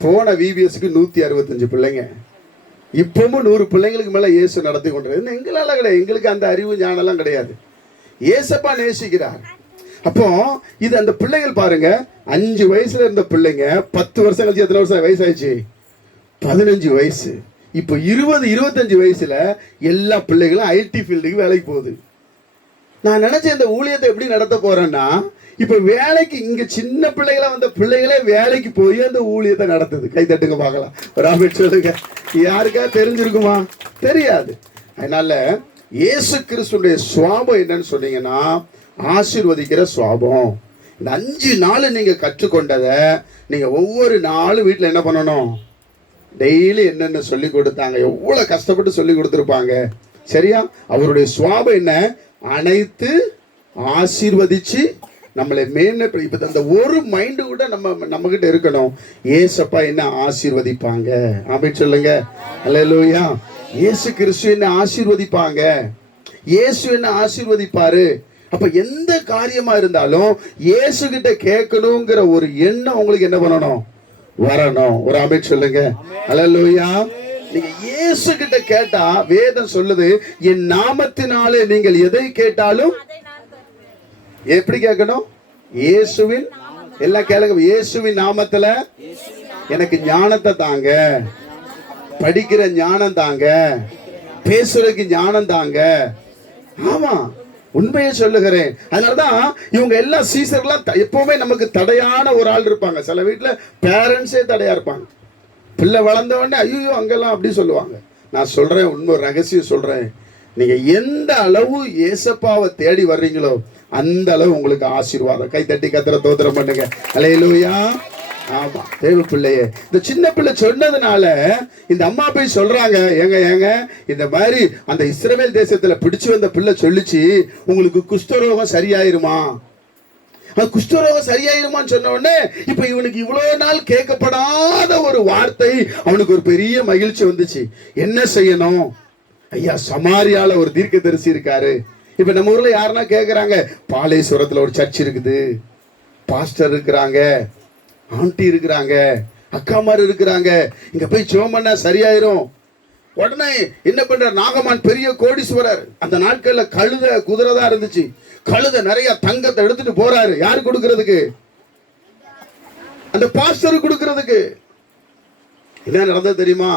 போன விபிஎஸ்க்கு 165 பிள்ளைங்க. இப்பவும் 100 பிள்ளைங்களுக்கு மேல இயேசு நடத்தி கொண்டிருக்கிறது. எங்களால கிடையாது. எங்களுக்கு அந்த அறிவு ஞானம்லாம் கிடையாது. இயேசப்பா நேசிக்கிறார். அப்போ இது அந்த பிள்ளைகள் பாருங்க, 5 வயசுல இருந்த பிள்ளைங்க 10 வருஷம் கழிச்சு எத்தனை வருஷம் வயசாயிடுச்சு? 15 வயசு. இப்போ 20-25 வயசுல எல்லா பிள்ளைகளும் ஐடி ஃபீல்டுக்கு வேலைக்கு போகுது. நான் நினைச்சேன் இந்த ஊழியத்தை எப்படி நடத்த போறேன்னா, இப்ப வேலைக்கு இங்க சின்ன பிள்ளைகளா வந்த பிள்ளைகளே வேலைக்கு போய் அந்த ஊழியத்தை நடத்துது. கை தட்டுங்க பார்க்கலாம். ராபர்ட் சொல்லுங்க. யாருக்கா தெரிஞ்சிருக்குமா? தெரியாது. அதனால இயேசு கிறிஸ்துடைய சுவாபம் என்னன்னு சொன்னீங்கன்னா, ஆசீர்வதிக்கிற சுவாபம். இந்த 5 நாள் நீங்க கற்றுக்கொண்டதை நீங்க ஒவ்வொரு நாளும் வீட்டில் என்ன பண்ணணும்? டெய்லி என்னென்ன சொல்லி கொடுத்தாங்க, எவ்வளவு கஷ்டப்பட்டு சொல்லி கொடுத்துருப்பாங்க. சரியா? அவருடைய சுவாபம் என்ன? அனைத்து ஆசீர்வதிச்சு நம்மளை மேன்மை. இப்ப அந்த ஒரு மைண்டு கூட நம்ம கிட்ட இருக்கணும். ஏசப்பா என்ன ஆசீர்வதிப்பாங்க. அப்படின்னு சொல்லுங்க. அல்லேலூயா. இயேசு கிறிஸ்து என்ன ஆசீர்வதிப்பாங்க. இயேசு என்ன ஆசீர்வதிப்பாரு. அப்ப எந்த காரியமா இருந்தாலும் இயேசு கிட்ட கேட்கணுங்கிற ஒரு எண்ணம் உங்களுக்கு என்ன பண்ணணும்? வரணும். ஒரு ஆமென் சொல்லுங்க. அல்லேலூயா. நீங்க இயேசு கிட்ட கேட்டா வேதம் சொல்லுது, என் நாமத்தினாலே நீங்கள் எதை கேட்டாலும் எப்படி கேட்கணும்? இயேசுவின். எல்லாம் கேளுங்க. இயேசுவின் நாமத்துல எனக்கு ஞானத்தை தாங்க, படிக்கிற ஞானம் தாங்க, பேசுறதுக்கு ஞானம் தாங்க. ஆமா, உண்மையை சொல்லுகிறேன். அதனாலதான் இவங்க எல்லாம் சீசர்லாம் எப்பவுமே நமக்கு தடையான ஒரு ஆள் இருப்பாங்க. சில வீட்டுல பேரண்ட்ஸே தடையா இருப்பாங்க. பிள்ளை வளர்ந்த உடனே ஐயோ அங்கெல்லாம் அப்படி சொல்லுவாங்க. நான் சொல்றேன், உண்மை ரகசியம் சொல்றேன். நீங்க எந்த அளவு ஏசப்பாவை தேடி வர்றீங்களோ அந்த அளவு உங்களுக்கு ஆசீர்வாதம். கை தட்டி கத்திர தோத்திரம் பண்ணுங்க. அல்லேலூயா. ஆமா, தேவ பிள்ளையே. இந்த சின்ன பிள்ளை சொன்னதுனால இந்த அம்மா போய் சொல்றாங்க, ஏங்க இந்த மாதிரி அந்த இஸ்ரவேல் தேசத்துல பிடிச்சு வந்த பிள்ளை சொல்லிச்சு, உங்களுக்கு குஷ்டரோகம் சரியாயிருமா? குஷ்டரோகம் சரியாயிருமான்னு சொன்ன உடனே இப்ப இவனுக்கு இவ்வளவு நாள் கேட்கப்படாத ஒரு வார்த்தை, அவனுக்கு ஒரு பெரிய மகிழ்ச்சி வந்துச்சு. என்ன செய்யணும்? ஐயா, சமாரியால ஒரு தீர்க்கதரிசி இருக்காரு. இப்ப நம்ம ஊர்ல யாருன்னா கேக்குறாங்க, பாலேஸ்வரத்துல ஒரு சர்ச் இருக்குது, பாஸ்டர் இருக்கிறாங்க, ஆண்டி இருக்கிறாங்க, அக்காமார் இருக்கிறாங்க, இங்க போய் ஜெபம் பண்ணா சரியாயிரும். உடனே என்ன பண்ற? நாகமான் பெரிய கோடீஸ்வரர். அந்த நாட்கள்ல கழுத குதிரை தான் இருந்துச்சு. கழுத நிறைய தங்கத்தை எடுத்துட்டு போறாரு. யாரு கொடுக்கறதுக்கு? அந்த பாஸ்டர் கொடுக்கறதுக்கு. என்ன நடந்தது தெரியுமா?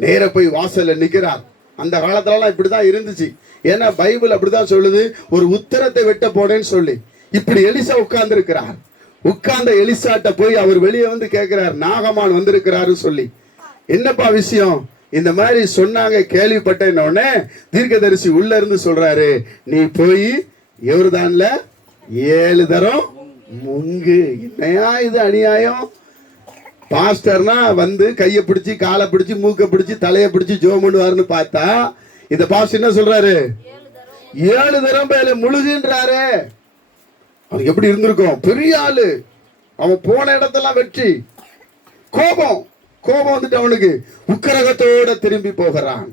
நேர போய் வாசல்ல நிக்கிறார். அந்த காலத்துலலாம் இப்படிதான் இருந்துச்சு. ஏன்னா பைபிள் அப்படிதான் சொல்லுது, ஒரு உத்தரத்தை வெட்ட போனேன்னு சொல்லி. இப்படி எலிசா உட்கார்ந்து இருக்கிறார். உட்கார்ந்த எலிசாட்ட போய் அவர் வெளியே வந்து கேட்கிறார், நாகமான் வந்திருக்கிறாரு சொல்லி. என்னப்பா விஷயம்? இந்த மாதிரி சொன்னாங்க, கேள்விப்பட்டேன். உடனே தீர்க்கதரிசி உள்ள இருந்து சொல்றாரு, நீ போய் யோர்தான்ல 7 தரம் முங்கு. என்னையா இது அநியாயம்? பாஸ்டர்னா வந்து கையை பிடிச்சி, காலை பிடிச்சி, மூக்கை பிடிச்சி, தலையை பிடிச்சி ஜெபம் பண்ணுவாருன்னு பார்த்தா இந்த பாஸ்டர் என்ன சொல்றாரு? 7 தரம் மேல முழுகுன்றாரு. அவனுக்கு எப்படி இருந்திருக்கும்? பெரிய ஆளு. அவன் போன இடத்தெல்லாம் வெற்றி. கோபம் வந்துட்டு அவனுக்கு உக்கிரகத்தோட திரும்பி போகிறான்.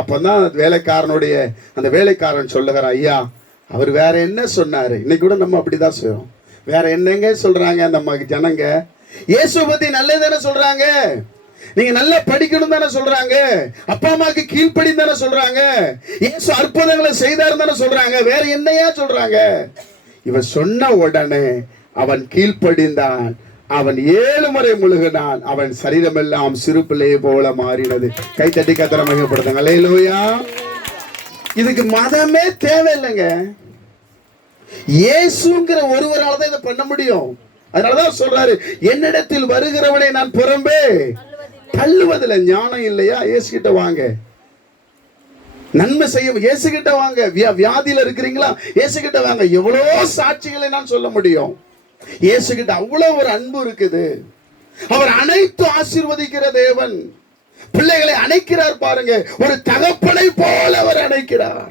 அப்பதான் அந்த வேலைக்காரன் சொல்லுகிறான், ஐயா அவர் வேற என்ன சொன்னாரு? இன்னைக்கு கூட நம்ம அப்படிதான் செய்றோம். வேற என்னங்க சொல்றாங்க நம்ம ஜனங்க? இயேசு பத்தி நல்லதானே சொல்றாங்க, நீங்க நல்லா படிக்கணும் தானே சொல்றாங்க, அப்பா அம்மாக்கு கீழ்ப்படி தானே சொல்றாங்க, இயேசு அற்புதங்களை செய்தாரு தானே சொல்றாங்க, வேற என்னையா சொல்றாங்க? இவன் சொன்ன உடனே அவன் கீழ்ப்படிந்தான். அவன் 7 முறை முழுகினான். அவன் சரீரமெல்லாம் சிறு பிள்ளையை போல மாறினது. கைத்தட்டி கத்தரை மகிமைப்படுத்துங்க. அல்லேலூயா. இதுக்கு மதமே தேவையில்லைங்க. இயேசுங்கிற ஒருவரால தான் இதை பண்ண முடியும். அதனாலதான் சொல்றாரு, என்னிடத்தில் வருகிறவனை நான் புறம்பே தள்ளுவதில்லை. ஞானம் இல்லையா? இயேசு கிட்ட வாங்க. நன்மை செய்ய இயேசு கிட்ட வாங்க. வியாதியில இருக்கிறீங்களா? இயேசு கிட்ட வாங்க. எவ்வளவு சாட்சிகளை நான் சொல்ல முடியும். இயேசு கிட்ட அவ்வளவு ஒரு அன்பு இருக்குது. அவர் அனைத்து ஆசீர்வதிக்கிற தேவன். பிள்ளைகளை அணைக்கிறார் பாருங்க. ஒரு தகப்பனை போல அவர் அணைக்கிறார்.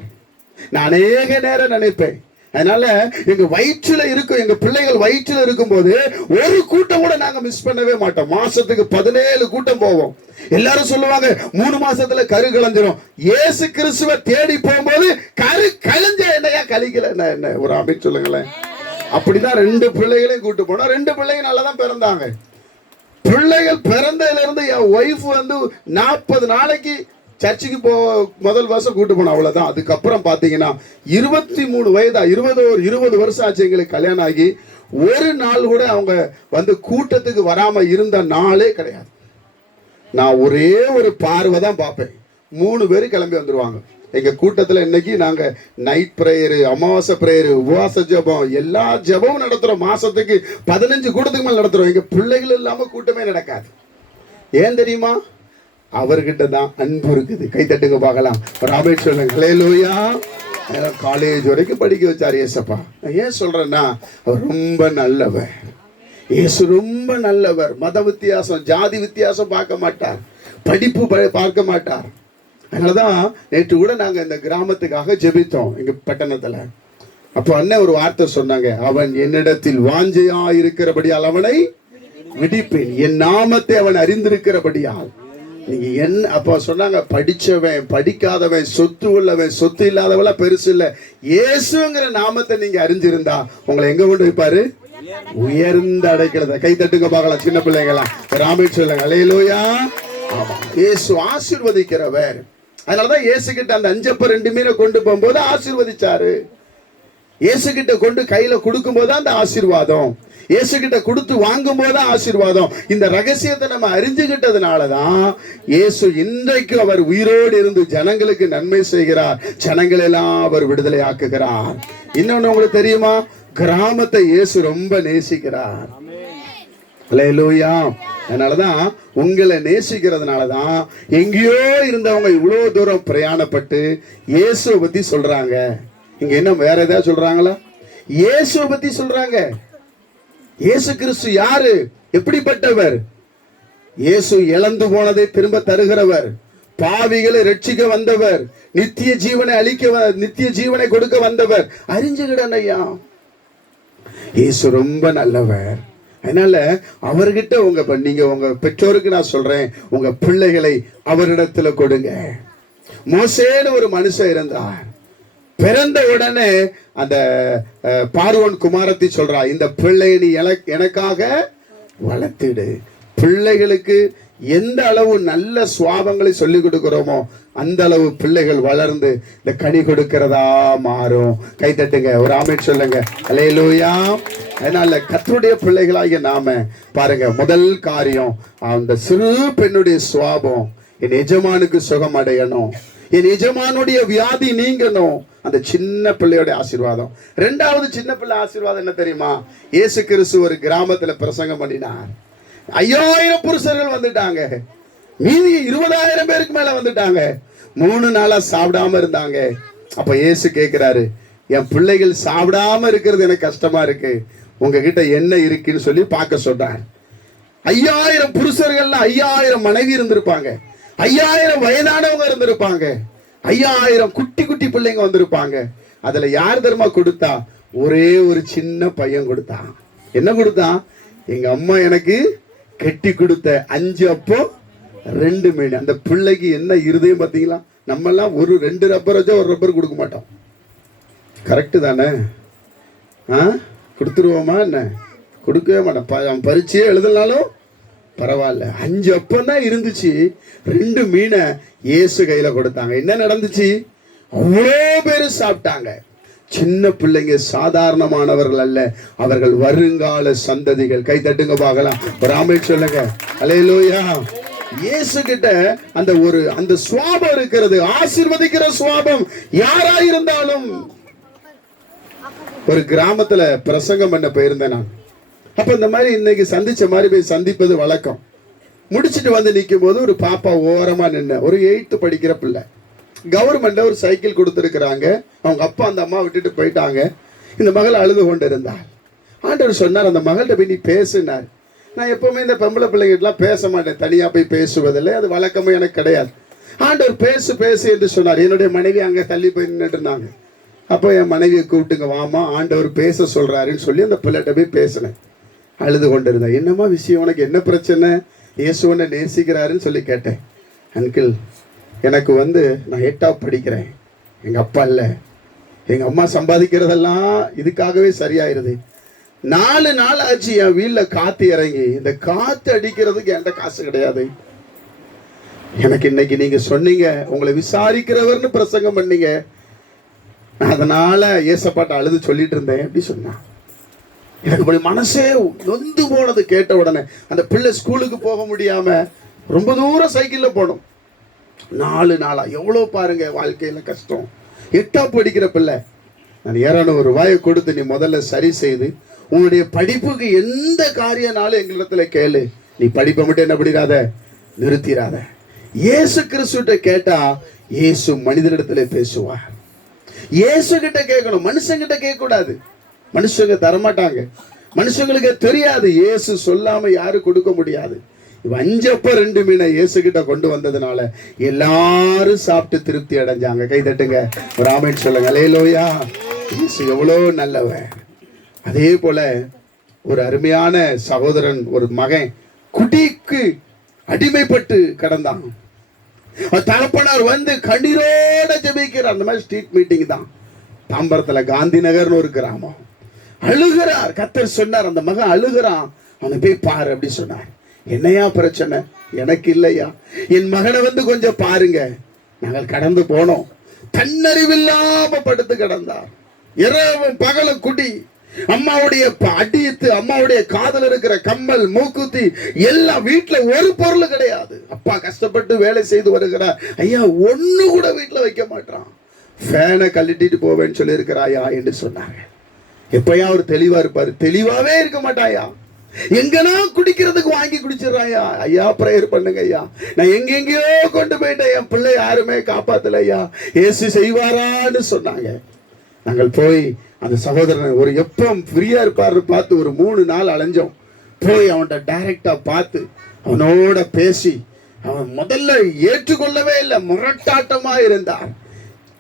நான் அநேக நேரம் நினைப்பேன். அதனால எங்க வயிற்றுல இருக்கும், எங்க பிள்ளைகள் வயிற்றுல இருக்கும் போது ஒரு கூட்டம் கூட நாங்க மிஸ் பண்ணவே மாட்டோம். மாசத்துக்கு 17 கூட்டம் போவோம். எல்லாரும் சொல்லுவாங்க 3 மாசத்துல கரு கலைஞ்சிரும். இயேசு கிறிஸ்துவை தேடி போகும்போது கரு கலைஞ்ச என்னையா கழிக்கல என்ன ஒரு அப்படின்னு சொல்லுங்களேன். அப்படிதான் 2 பிள்ளைகளையும் கூட்டு போனோம். 2 பிள்ளைங்க நல்லா தான் பிறந்தாங்க. பிள்ளைகள் பிறந்ததுல இருந்து என் ஒய்ஃப் 40 நாளைக்கு சர்ச்சுக்கு முதல் வருஷம் கூட்டு போனோம், அவ்வளவுதான். அதுக்கப்புறம் பாத்தீங்கன்னா 23 வயதா 20 வருஷம் ஆச்சு எங்களுக்கு கல்யாணம் ஆகி. ஒரு நாள் கூட அவங்க கூட்டத்துக்கு வராம இருந்த நாளே கிடையாது. நான் ஒரே ஒரு பார்வை தான் பார்ப்பேன். 3 பேரும் கிளம்பி வந்துருவாங்க. எங்க கூட்டத்துல இன்னைக்கு நாங்க நைட் பிரேயரு, அமாவாசை பிரேயரு, உபவாச ஜபம், எல்லா ஜபமும் நடத்துறோம். மாசத்துக்கு 15 கூட்டத்துக்கு மேல நடத்துறோம். எங்க பிள்ளைகள் இல்லாம கூட்டமே நடக்காது. ஏன் தெரியுமா? அவர்கிட்ட தான் அன்பு இருக்குது. கை தட்டுங்க பார்க்கலாம். ராபேட் சொல்லுங்க. அல்லேலூயா. காலேஜ் வரைக்கும் படிக்க வச்சார் ஏசப்பா. ஏன் சொல்றேன்னா, அவர் ரொம்ப நல்லவர். இயேசு ரொம்ப நல்லவர். மத வித்தியாசம், ஜாதி வித்தியாசம் பார்க்க மாட்டார், படிப்பு பார்க்க மாட்டார். அதனாலதான் நேற்று கூட நாங்க இந்த கிராமத்துக்காக ஜெபித்தோம் எங்க பட்டணத்துல. அப்போ அண்ணன் ஒரு வார்த்தை சொன்னாங்க, அவன் என்னிடத்தில் வாஞ்சையா இருக்கிறபடியால் அவனை விடிப்பேன், என் நாமத்தை அவன் அறிந்திருக்கிறபடியால். நீங்க என்ன அப்ப சொன்னாங்க, படிச்சவன் படிக்காதவன், சொத்து உள்ளவன் சொத்து இல்லாதவள பெருசு இல்ல, இயேசுங்கிற நாமத்தை நீங்க அறிஞ்சிருந்தா உங்களை எங்க கொண்டு வைப்பாரு? உயர்ந்த அடைக்கிறத. கை தட்டுங்க பார்க்கலாம் சின்ன பிள்ளைங்களா. ராமேட் சொல்லுங்க. அல்லேலூயா. ஆமா, இயேசு ஆசீர்வதிக்கிறவர். அதனாலதான் இயேசு கிட்ட அந்த 5 அப்ப 2 மீனை கொண்டு போகும்போது ஆசீர்வதிச்சாரு. இயேசு கிட்ட கொண்டு கையில கொடுக்கும் போது அந்த ஆசீர்வாதம், இயேசு கிட்ட கொடுத்து வாங்கும் போது ஆசீர்வாதம். இந்த ரகசியத்தை நம்ம அறிஞ்சுகிட்டதுனாலதான் இயேசு இன்றைக்கு அவர் உயிரோடு இருந்து ஜனங்களுக்கு நன்மை செய்கிறார், ஜனங்கள் எல்லாம் அவர் விடுதலை ஆக்குகிறார். இன்னொன்னு உங்களுக்கு தெரியுமா? கிராமத்தை இயேசு ரொம்ப நேசிக்கிறார். அல்லேலூயா. அதனாலதான் உங்களை நேசிக்கிறதுனாலதான் எங்கேயோ இருந்தவங்க இவ்வளவு தூரம் பிரயாணப்பட்டு இயேசுவை பத்தி சொல்றாங்க. இங்க என்ன வேற ஏதாவது சொல்றாங்களா? இயேசுவை பத்தி சொல்றாங்க. இயேசு கிறிஸ்து யாரு? எப்படிப்பட்டவர்? இயேசு இழந்து போனதை திரும்ப தருகிறவர், பாவிகளை ரட்சிக்க வந்தவர், நித்திய ஜீவனை நித்திய ஜீவனை கொடுக்க வந்தவர். அறிஞ்சுகிடன் ஐயா, இயேசு ரொம்ப நல்லவர். அதனால அவர்கிட்ட நீங்க உங்க பெற்றோருக்கு நான் சொல்றேன், உங்க பிள்ளைகளை அவரிடத்துல கொடுங்க. மோசேன்னு ஒரு மனுஷன் இருந்தார். பிறந்த உடனே அந்த பார்வோன் குமாரத்தி சொல்றா, இந்த பிள்ளை நீ எனக்காக வளர்த்திடு. பிள்ளைகளுக்கு எந்த அளவு நல்ல சுவாபங்களை சொல்லி கொடுக்கிறோமோ அந்த அளவு பிள்ளைகள் வளர்ந்து இந்த கனி கொடுக்கிறதா மாறும். கை தட்டுங்க, ஒரு ஆமென் சொல்லுங்க. அல்லேலூயா. அதனால கர்த்தருடைய பிள்ளைகளாகிய நாம பாருங்க, முதல் காரியம் அந்த சிறு பெண்ணுடைய சுவாபம், என் எஜமானுக்கு சுகம் அடையணும், என் எஜமானுடைய வியாதி நீங்கணும். அந்த சின்ன பிள்ளையோட ஆசீர்வாதம். 2வது சின்ன பிள்ளை ஆசீர்வாதம் என்ன தெரியுமா? இயேசு கிறிஸ்து ஒரு கிராமத்துல பிரசங்கம் பண்ணினார். 5000 புருஷர்கள் வந்துட்டாங்க, மீதி 20000 பேருக்கு மேல வந்துட்டாங்க. 3 நாளா சாப்பிடாம இருந்தாங்க. அப்ப இயேசு கேட்கிறாரு, என் பிள்ளைகள் சாப்பிடாம இருக்கிறது எனக்கு கஷ்டமா இருக்கு, உங்ககிட்ட என்ன இருக்குன்னு சொல்லி பார்க்க சொல்றார். 5000 புருஷர்கள்ல 5000 மனைவி இருந்திருப்பாங்க, 5000 வயதானவங்க இருந்திருப்பாங்க, 5000 குட்டி குட்டி பிள்ளைங்க வந்திருப்பாங்க. அதுல யார் தர்மா கொடுத்தா? ஒரே ஒரு சின்ன பையன் கொடுத்தான். என்ன கொடுத்தான்? எங்க அம்மா எனக்கு கெட்டி கொடுத்த 5 அப்பம் 2 மீன். அந்த பிள்ளைக்கு என்ன இருதயம் பார்த்தீங்களா? நம்ம எல்லாம் ஒரு 2 ரப்பர் வச்சா ஒரு ரப்பர் கொடுக்க மாட்டோம். கரெக்டு தானே? கொடுத்துருவோமா? என்ன கொடுக்கவே மாட்டோம். பரீட்சையே எழுதனாலும் பரவாயில்ல. 5 அப்பம் தான் இருந்துச்சு, 2 மீனை இயேசு கையில கொடுத்தாங்க. என்ன நடந்துச்சு? அவ்வளோ பேரு சாப்பிட்டாங்க. சின்ன பிள்ளைங்க சாதாரணமானவர்கள் அல்ல, அவர்கள் வருங்கால சந்ததிகள். கை தட்டுங்க பார்க்கலாம், ஒரு ஆமென் சொல்லுங்க. அல்லேலூயா. இயேசு கிட்ட அந்த சுவாபம் இருக்கிறது, ஆசீர்வதிக்கிற சுவாபம். யாரா இருந்தாலும். ஒரு கிராமத்துல பிரசங்கம் பண்ண போயிருந்தேன் நான். அப்ப இந்த மாதிரி இன்னைக்கு சந்திச்ச மாதிரி போய் சந்திப்பது வழக்கம். முடிச்சுட்டு வந்து நிற்கும் போது ஒரு பாப்பா ஓரமா நின்ன, ஒரு 8th படிக்கிற பிள்ளை. கவர்மெண்ட்ல ஒரு சைக்கிள் கொடுத்துருக்குறாங்க. அவங்க அப்பா அந்த அம்மா விட்டுட்டு போயிட்டாங்க. இந்த மகள் அழுது கொண்டு இருந்தாள். ஆண்டவர் சொன்னார், அந்த மகள்கிட்ட போய் நீ பேசுனார். நான் எப்பவுமே இந்த பொம்பளை பிள்ளைகிட்டலாம் பேச மாட்டேன், தனியா போய் பேசுவதில்லை, அது வழக்கமே எனக்கு கிடையாது. ஆண்டவர் பேசு பேசு என்று சொன்னார். என்னுடைய மனைவி அங்கே தள்ளி போய் நின்றுட்டு இருந்தாங்க. அப்போ என் மனைவியை கூப்பிட்டுங்க, வாமா ஆண்டவர் பேச சொல்றாருன்னு சொல்லி அந்த பிள்ளைகிட்ட போய் பேசினேன். அழுது கொண்டு இருந்தேன். என்னம்மா விஷயம், உனக்கு என்ன பிரச்சனை, இயேசுவனை நேசிக்கிறாருன்னு சொல்லி கேட்டேன். அங்கிள், எனக்கு நான் 8th படிக்கிறேன், எங்கள் அப்பா இல்லை, எங்கள் அம்மா சம்பாதிக்கிறதெல்லாம் இதுக்காகவே சரியாயிருது. 4 நாள் ஆச்சு என் வீட்டில் காற்று இறங்கி, இந்த காற்று அடிக்கிறதுக்கு என்கிட்ட காசு கிடையாது. எனக்கு இன்னைக்கு நீங்கள் சொன்னீங்க, உங்களை விசாரிக்கிறவர்னு பிரசங்கம் பண்ணீங்க, அதனால ஏசப்பாட்ட அழுது சொல்லிட்டு இருந்தேன் அப்படி சொன்னான். எனக்கு மனசே நொந்து போனது கேட்ட உடனே. அந்த பிள்ளை ஸ்கூலுக்கு போக முடியாம ரொம்ப தூரம் சைக்கிள்ல போனோம். 4 நாளா. எவ்வளோ பாருங்க வாழ்க்கையில கஷ்டம். 8th படிக்கிற பிள்ளை. நான் 200 ரூபாயை கொடுத்து, நீ முதல்ல சரி செய்து உன்னுடைய படிப்புக்கு எந்த காரியனாலும் எங்களிடத்துல கேளு, நீ படிப்பை மட்டும் என்ன பண்ணிடாத, நிறுத்திடாத. இயேசு கிறிஸ்துட்ட கேட்டா இயேசு மனிதனிடத்துல பேசுவார். இயேசு கிட்ட கேட்கணும், மனுஷங்கிட்ட கேட்க கூடாது. மனுஷங்க தரமாட்டாங்க, மனுஷங்களுக்கு தெரியாது. இயேசு சொல்லாம யாரும் கொடுக்க முடியாது. 5 அப்பம் 2 மீனை இயேசு கிட்ட கொண்டு வந்ததுனால எல்லாரும் சாப்பிட்டு திருப்தி அடைஞ்சாங்க. கை தட்டுங்க, ஒரு ஆமென் சொல்லுங்க. அல்லேலூயா. இயேசு எவ்வளோ நல்லவர். அதே போல ஒரு அருமையான சகோதரன், ஒரு மகன் குடிக்கு அடிமைப்பட்டு கடந்தான். தகப்பனார் கண்ணீரோட ஜெபிக்கிறார். அந்த மாதிரி ஸ்ட்ரீட் மீட்டிங் தான். தாம்பரத்துல காந்தி நகர்னு ஒரு கிராமம். அழுகிறார். கர்த்தர் சொன்னார், அந்த மகன் அழுகிறான், அவனை போய் பாரு அப்படி சொன்னார். என்னையா பிரச்சனை? எனக்கு இல்லையா, என் மகனை கொஞ்சம் பாருங்க. நாங்கள் கடந்து போனோம். தன்னறிவில்லாம படுத்து கிடந்தார். இரவும் பகலும் குடி. அம்மாவுடைய அடியத்து, அம்மாவுடைய காதல் இருக்கிற கம்மல், மூக்குத்தி எல்லாம் வீட்டுல ஒரு பொருள் கிடையாது. அப்பா கஷ்டப்பட்டு வேலை செய்து வருகிறார். ஐயா ஒண்ணு கூட வீட்டுல வைக்க மாட்டான். ஃபேனை கழட்டிட்டு போவேன்னு சொல்லி இருக்கிறாயா என்று சொன்னாங்க. எப்பயா அவர் தெளிவா இருப்பாரு? தெளிவாவே இருக்க மாட்டாயா. எங்கன்னா குடிக்கிறதுக்கு வாங்கி குடிச்சிடறாயா. ஐயா பிரேயர் பண்ணுங்க ஐயா, நான் எங்கெங்கயோ கொண்டு போயிட்டேன், என் பிள்ளை யாருமே காப்பாத்தல ஐயா, இயேசு செய்வாரான்னு சொன்னாங்க. நாங்கள் போய் அந்த சகோதரன் ஒரு எப்பம் ஃப்ரீயா இருப்பாரு பார்த்து ஒரு 3 நாள் அலைஞ்சோம். போய் அவன்கிட்ட டைரக்டா பார்த்து அவனோட பேசி, அவன் முதல்ல ஏற்றுக்கொள்ளவே இல்லை, முரட்டாட்டமா இருந்தார்.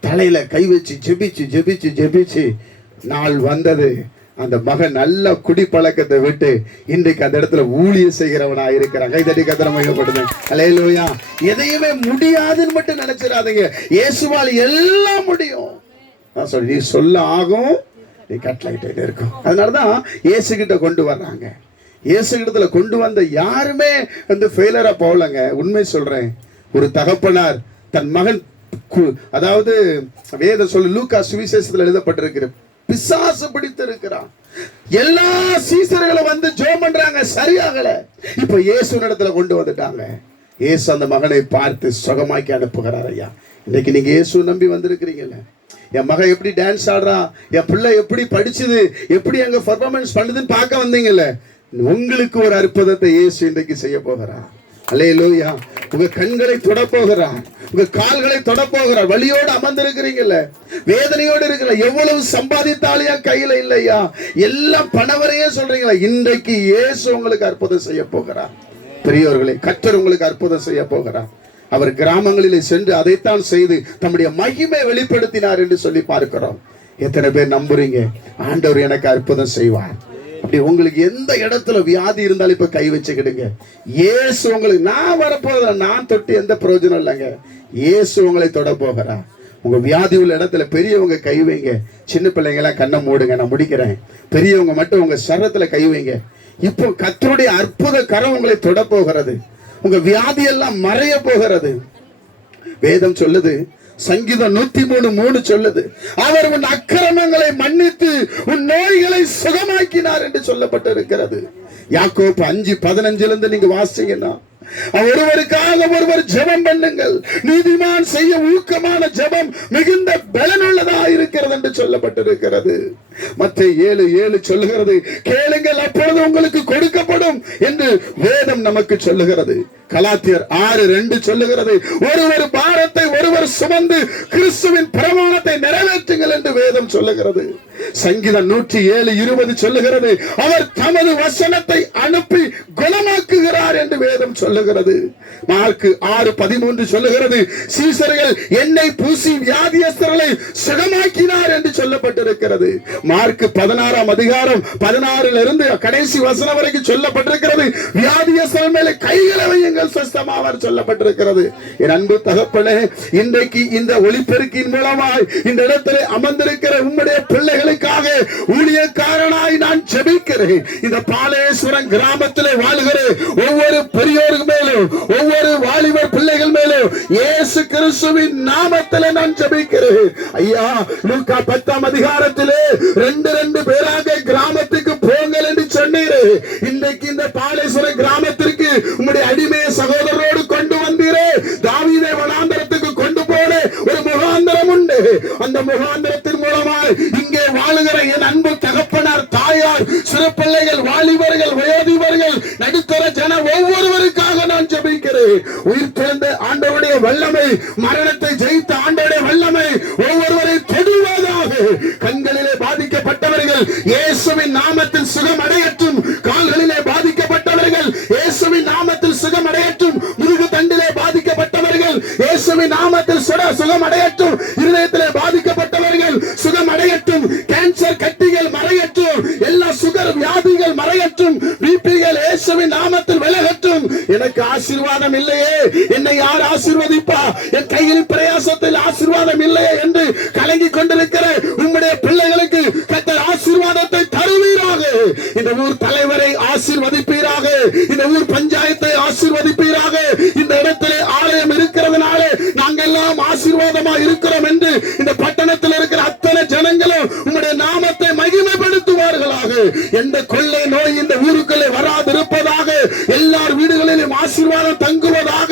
தலையில கை வச்சு ஜெபிச்சு ஜெபிச்சு ஜெபிச்சு நாள் வந்தது. அந்த மகன் நல்ல குடிப்பழக்கத்தை விட்டு இன்றைக்கு அந்த இடத்துல ஊழியம் செய்கிறவனா இருக்கிறான். கைதட்டி கத்திர மகிமைப்படுது. அல்லேலூயா. எதையுமே முடியாதுன்னு மட்டும் நினைச்சிடாதீங்க. இயேசுவால் எல்லாம் முடியும். நான் சொல்லி நீ சொல்ல ஆகும், நீ கட்டளையிட்டே இருக்கும். அதனாலதான் இயேசு கிட்ட கொண்டு வர்றாங்க. இயேசு கிட்டத்துல கொண்டு வந்த யாருமே ஃபெயிலரா போகலங்க. உண்மை சொல்றேன். ஒரு தகப்பனார் தன் மகன், அதாவது வேத சொல்லு, லூக்கா சுவிசேஷத்துல எழுதப்பட்டிருக்கிற, பிசாசு பிடித்து இருக்கிறான். எல்லா சீசர்களும் ஜெபம் பண்றாங்க, சரியாகல. இப்ப இயேசு இடத்துல கொண்டு வந்துட்டாங்க. இயேசு அந்த மகனை பார்த்து சுகமாக்கி அனுப்புகிறார். ஐயா இன்னைக்கு நீங்க இயேசு நம்பி வந்திருக்கிறீங்கல்ல, என் மகன் எப்படி டான்ஸ் ஆடுறான், என் பிள்ளை எப்படி படிச்சுது, எப்படி அங்க பெர்ஃபார்மன்ஸ் பண்ணுதுன்னு பார்க்க வந்தீங்கல்ல, உங்களுக்கு ஒரு அற்புதத்தை இயேசு இன்றைக்கு செய்ய போகிறார். அல்லேலூயா. உங்க கண்களை தொட போகிறார், உங்க கால்களை தொட போகிறார். வலியோடு அமர்ந்திருக்கிறீங்கல்ல, வேதனையோடு இருக்கிற, எவ்வளவு சம்பாதித்தாலையா கையில இல்லையா, எல்லாம் பணவரையே சொல்றீங்களா, இன்றைக்கு இயேசு உங்களுக்கு அற்புதம் செய்ய போகிறார். பெரியவர்களே, கர்த்தர் உங்களுக்கு அற்புதம் செய்ய போகிறார். அவர் கிராமங்களிலே சென்று அதைத்தான் செய்து தம்முடைய மகிமை வெளிப்படுத்தினார் என்று சொல்லி பார்க்கிறோம். எத்தனை பேர் நம்புறீங்க? ஆண்டவர் எனக்கு அற்புதம் செய்வார். அப்படி உங்களுக்கு எந்த இடத்துல வியாதி இருந்தாலும் இப்ப கை வச்சுக்கிடுங்க. இயேசு உங்களுக்கு, நான் வரப்போறத நான் தொட்டு எந்த பிரயோஜனம் இல்லைங்க. இயேசு உங்களை தொட போகிறா. உங்க வியாதி உள்ள இடத்துல பெரியவங்க கை வைங்க. சின்ன பிள்ளைங்க எல்லாம் கண்ணை மூடுங்க, நான் முடிக்கிறேன். பெரியவங்க மட்டும் உங்க சரத்துல கை வைங்க. இப்போ கர்த்தருடைய அற்புத கரம் உங்களை தொட போகிறது. உங்க வியாதி எல்லாம் மறைய போகிறது. வேதம் சொல்லுது, சங்கீதம் 103:3 சொல்லுது, அவர் உன் அக்கிரமங்களை மன்னித்து உன் நோய்களை சுகமாக்கினார் என்று சொல்லப்பட்டிருக்கிறது. யாக்கோபு 5:15 நீங்க வாசிங்கன்னா, ஒருவருக்காக ஒருவர் ஜெபம் பண்ணுங்கள், நீதிமான் செய்ய ஊக்கமான ஜெபம் மிகுந்த பலனுள்ளதா இருக்கிறது என்று சொல்லப்பட்டிருக்கிறது. மத்தேயு 7:7 சொல்லுகிறது, கேளுங்கள் அப்பொழுது உங்களுக்கு கொடுக்கப்படும் என்று வேதம் நமக்கு சொல்லுகிறது. கலாத்தியர் 6:2 சொல்லுகிறது, ஒருவர் பாரத்தை ஒருவர் சுமந்து கிறிஸ்துவின் பிரமாணத்தை நிறைவேற்றுங்கள் என்று வேதம் சொல்லுகிறது. சங்கீதம் 107:20 சொல்லுகிறது, அவர் தமது வசனத்தை அனுப்பி குணமாக்குகிறார் என்று வேதம் சொல்லுகிறது. மார்க் 6:13 சொல்லுகிறது, சீசர்கள் எண்ணெய் பூசி வியாதியஸ்தர்களை சுகமாக்கினார் என்று சொல்லப்பட்டிருக்கிறது. மார்க் 16:16 கடைசி வசனம் வரைக்கும் சொல்லப்பட்டிருக்கிறது, வியாதியஸ்தர் மேலே கைகளை வையுங்கள் சுஸ்தமாவார் சொல்லப்பட்டிருக்கிறது. என் அன்பு தகப்பனே, இன்றைக்கு இந்த ஒளிபெருக்கின் மூலமாய் இந்த இடத்திலே அமர்ந்திருக்கிற உம்முடைய பிள்ளைகளுக்காக ஊழியக்காரனாய் நான் ஜெபிக்கிறேன். இந்த பாலேஸ்வரம் கிராமத்திலே வாழ்கிற ஒவ்வொரு பெரியோருக்கு மேலும் ஒவ்வொரு வாலிபர் பிள்ளைகள் மேலும் இயேசு கிறிஸ்துவின் நாமத்திலே நான் ஜெபிக்கிறேன். ஐயா, லூக்கா 10:அதிகாரத்திலே 2 பேராக கிராமத்துக்கு போங்கள் என்று சொன்னீரே. இன்றைக்கு இந்த பாலேஸ்வரம் கிராமத்திற்கு உம்முடைய அடிமையை சகோதரரோடு கொண்டு வந்தீரே. தாவீதை வனாந்தரத்துக்கு கொண்டு போன ஒரு முகாந்தரம் உண்டு. அந்த முகாந்தரத்தின் மூலமாய் இங்கே வாழுகிற என் அன்பு தகப்பனார், தாயார், சிறு பிள்ளைகள், வாலிபர்கள், வயோதிபர்கள், நடுத்தர ஜன ஒவ்வொருவருக்காக நான் ஜெபிக்கிறேன். உயிர் பிறந்த ஆண்டவருடைய வல்லமை, மரணத்தை ஜெயித்த ஆண்டவருடைய வல்லமை ஒவ்வொருவரை தொடுவதாக. கண்களிலே பாதிக்கப்பட்டவர்கள் இயேசுவின் நாமத்தில் சுகம் அடையட்டும். கால்களிலே பாதிக்கப்பட்டவர்கள் இயேசுவின் நாமத்தில் சுகம் அடையட்டும். முதுகு தண்டிலே பாதிக்கப்பட்டவர்கள் இயேசுவின் நாமத்தில் சுகம் அடையட்டும். இருதயத்திலே பாதிக்கப்பட்டவர்கள் சுகம் அடையட்டும். கேன்சர் கட்டிகள் மறையட்டும். எல்லா சுகர் வியாதிகள் மறையட்டும். பிபிகள் இயேசுவின் நாமத்தில் விலகட்டும். எனக்கு ஆசீர்வாதம் இல்லையே, என்னை யார் ஆசீர்வதிப்பா? என் கையில் பிரயாசத்தில் ஆசீர்வாதம் இல்லையே என்று கலங்கிக் கொண்டிருக்கிற உம்முடைய பிள்ளைகளுக்கு கர்த்தர் ஆசீர்வாதத்தை தருவீராக. இந்த ஊர் தலைவரை ஆசீர்வதிப்பீராக. இந்த ஊர் பஞ்சாயத்தை ஆசீர்வதிப்பீராக. இந்த இடத்திலே ஆலயம் இருக்கிறதுனால நாங்கள் எல்லாம் ஆசீர்வாதமாக இருக்கிறோம் என்று இந்த பட்டணத்தில் இருக்கிற அத்தனை ஜனங்களும் உம்முடைய நாமத்தை மகிமைப்படுத்துவார்களாக. எந்த கொள்ளை நோய் இந்த ஊருக்குள்ளே வராதிருப்பதாக. எல்லார் வீடுகளிலும் ஆசீர்வாதம் தங்குவதாக.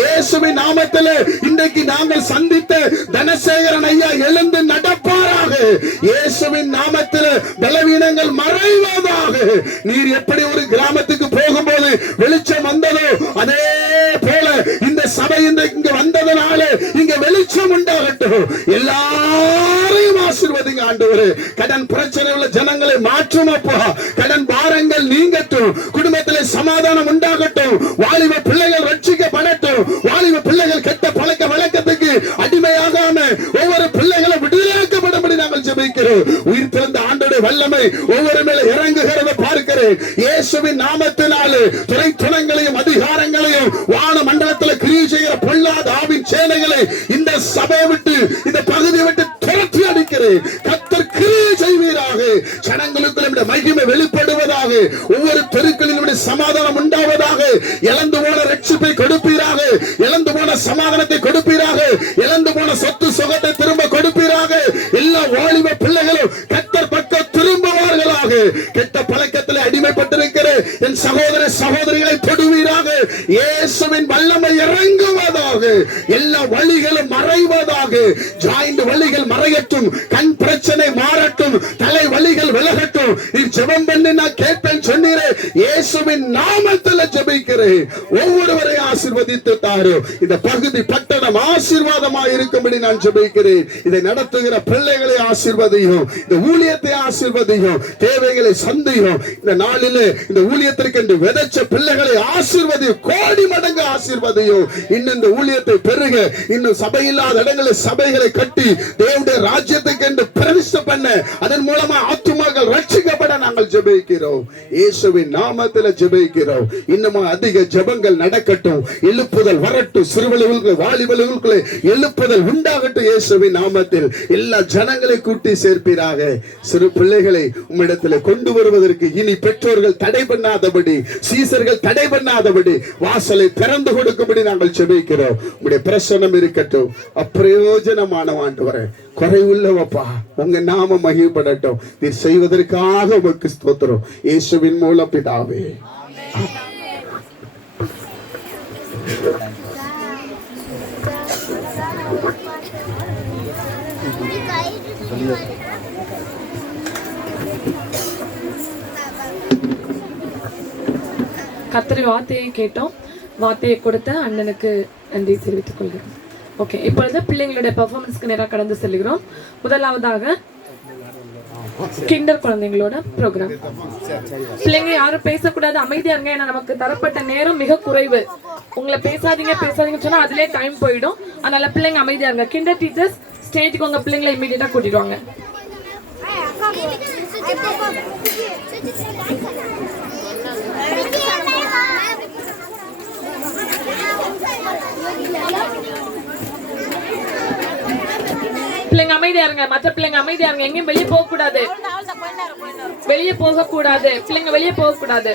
இயேசுவின் நாமத்திலே இன்றைக்கு நாங்கள் சந்தித்த தனசேகரன் ஐயா எழுந்து நடப்பாராக. இயேசுவின் நாமத்தில் பலவீனங்கள் மறைவதாக. நீர் எப்படி ஒரு கிராமத்துக்கு போகும்போது வெளிச்சம் வந்ததோ அதே போல இந்த சபை இங்கு வந்ததனால இங்க வெளிச்சம் உண்டாகட்டும். எல்லாரையும் ஆசீர்வதிங்க ஆண்டவரே. கடன் பிரச்சனை உள்ள ஜனங்களை மாற்றும் அப்பா. கடன் பாரங்கள் நீங்கட்டும். குடும்பத்திலே சமாதானம் உண்டாகட்டும். வாலிப பிள்ளைகள் ரட்சிக்கப்படட்டும். வாலிப பிள்ளைகள் கெட்ட பழக்க வழக்கத்துக்கு அடிமையாகாம ஒவ்வொரு பிள்ளைகளும் விடுதலையாக்கப்படும்படி நாங்கள் ஜெபிக்கிறோம். உயிர் பிறந்த ஆண்டோட வல்லமை ஒவ்வொரு மேல இறங்குகிறத பார்க்கிறேன். இயேசுவின் நாமத்தினாலே துறை துணங்களையும் அதிகாரங்களையும் வான மண்டலத்தில் கிரியை செய்கிற பொல்லாத ஆவின் சேனைகளை இந்த சபையை விட்டு இந்த பகுதியை விட்டு துரத்தி அடிக்கிறேன். கர்த்தர் கிரியை செய்வீராக. ஜனங்களுக்குள்ள மகிமை வெளிப்படுவதாக. ஒவ்வொரு தெருக்களிலும் சமாதானம் உண்டாவதாக. இழந்து போன ரட்சிப்பை கொடுப்பீராக. இழந்து போன சமாதானத்தை கொடுப்பீராக. இழந்து போன சொத்து சுகத்தை திரும்ப கொடுப்பீராக. எல்லா வாலிப பிள்ளைகளும் கர்த்தர் பக்கம் திரும்புவார்களாக. கெட்ட பழக்கத்தில் அடிமைப்பட்டிருக்கிற என் சகோதர சகோதரிகளை தொடுவீராக. இயேசுவின் வல்லமை இறங்குவதாக. எல்லா வழிகளும் மறைவதாக. ஜாயிண்ட் வழிகள் மறையட்டும். கண் பிரச்சனை மாறட்டும். தலை வலிகள் விலகட்டும். நீ ஜெபம் பண்ணி நான் கேட்பேன் சொன்னீரே. இயேசுவின் நாமத்தில் ஜெபிக்கிறேன். ஒவ்வொருவரை ஆசீர்வதித்து தாரும். இந்த பகுதி பட்டணம் ஆசீர்வாதமாக இருக்கும்படி நான் ஜெபிக்கிறேன். இதை நடத்துகிற பிள்ளைகளை ஆசீர்வதியும். இந்த ஊழியத்தை ஆசீர்வதியும். தேவைகளை சந்தியும். இந்த நாளிலே இந்த ஊழியத்திற்கு என்று விதைச்ச பிள்ளைகளை ஆசீர்வதியும். கோடி மடங்கு ஆசீர்வதியும். இன்னும் இந்த ஊழியத்தை பெருக, இன்னும் சபை இல்லாத இடங்களில் சபைகளை கட்டி தேவனுடைய ராஜ்யத்துக்கு என்று பிரதிஷ்டை பண்ண, அதன் மூலமா ஆத்துமாக்கள் ரட்சிக்கப்பட நாங்கள் ஜெபிக்கிறோம். இயேசுவின் நாமத்தில் ஜெபிக்கிறோம். இன்னும் அதிக ஜெபங்கள் நடக்கட்டும், எழுப்புதல் வரட்டும், சிறுவர்களுக்கு வாலிபர்களுக்கு எழுப்புதல் உண்டாகட்டும். இயேசுவின் நாமத்தில் எல்லா ஜனங்களை கூட்டி சேர்ப்பீராக. சிறு பிள்ளைகளை உம்மிடத்தில் கொண்டு வருவதற்கு இனி பெற்றோர்கள் தடை பண்ணாதபடி, சீசர்கள் தடை பண்ணாதபடி வாசலை திறந்து கொடுக்கும்படி நாங்கள் ஜெபிக்கிறோம். உம்முடைய பிரசன்னம் இருக்கட்டும். அப்பிரயோஜனமான ஆண்டவரே, குறைவுள்ளவப்பா, உங்க நாம மகிழ்படட்டும். நீ செய்வதற்காக உமக்கு ஸ்தோத்திரம். இயேசுவின் மூலம் பிதாவே. கர்த்தர் வார்த்தையை கேட்டோம். வார்த்தையை கொடுத்த அண்ணனுக்கு நன்றி தெரிவித்துக் கொள்கிறோம். ஓகே, இப்பொழுது பிள்ளைங்களுடைய பெர்ஃபார்மன்ஸ்க்கு நேராக கடந்து செல்கிறோம். முதலாவதாக கிண்டர் குழந்தைங்களோட ப்ரோக்ராம். பிள்ளைங்க யாரும் பேசக்கூடாது, அமைதியா இருங்க. ஏன்னா நமக்கு தரப்பட்ட நேரம் மிக குறைவு. உங்களை பேசாதீங்க சொன்னா அதிலே டைம் போயிடும். அதனால பிள்ளைங்க அமைதியா இருங்க. கிண்டர் டீச்சர்ஸ் ஸ்டேஜுக்கு உங்க பிள்ளைங்களை இமீடியட்டா கூட்டிட்டு வாங்க. பிள்ளைங்க அமைதியா இருங்க. மற்ற பிள்ளைங்க அமைதியா இருங்க. எங்கேயும் வெளியே போக கூடாது. பிள்ளைங்க வெளியே போக கூடாது.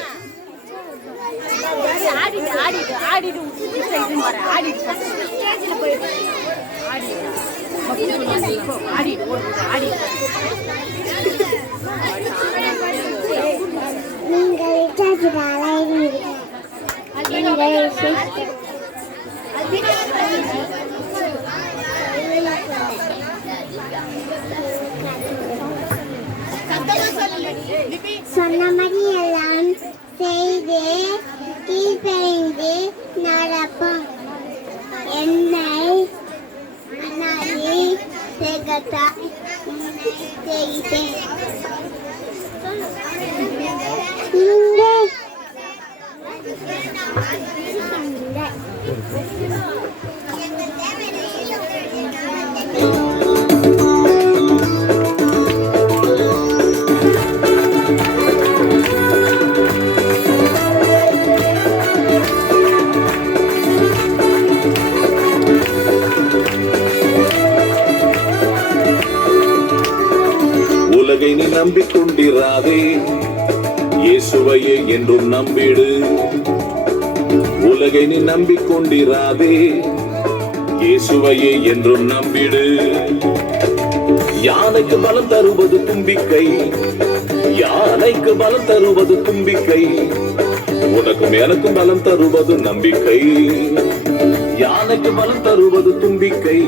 சொன்னபடி எல்லாம் செய்து கீழ்ப்படிந்து நடப்போம். என்னை அண்ணாடி செய்தாய் செய்தேன். உலகை நீ நம்பிக்கொண்டிராதே, இயேசுவையே என்றும் நம்பிடு. உலகை நீ நம்பிக்கொண்டிராதே, இயேசுவையே என்றும் நம்பிடு. யானைக்கு பலம் தருவது தும்பிக்கை, யானைக்கு பலம் தருவது தும்பிக்கை. உனக்கும் எனக்கும் பலம் தருவது நம்பிக்கை. யானைக்கு பலம் தருவது தும்பிக்கை,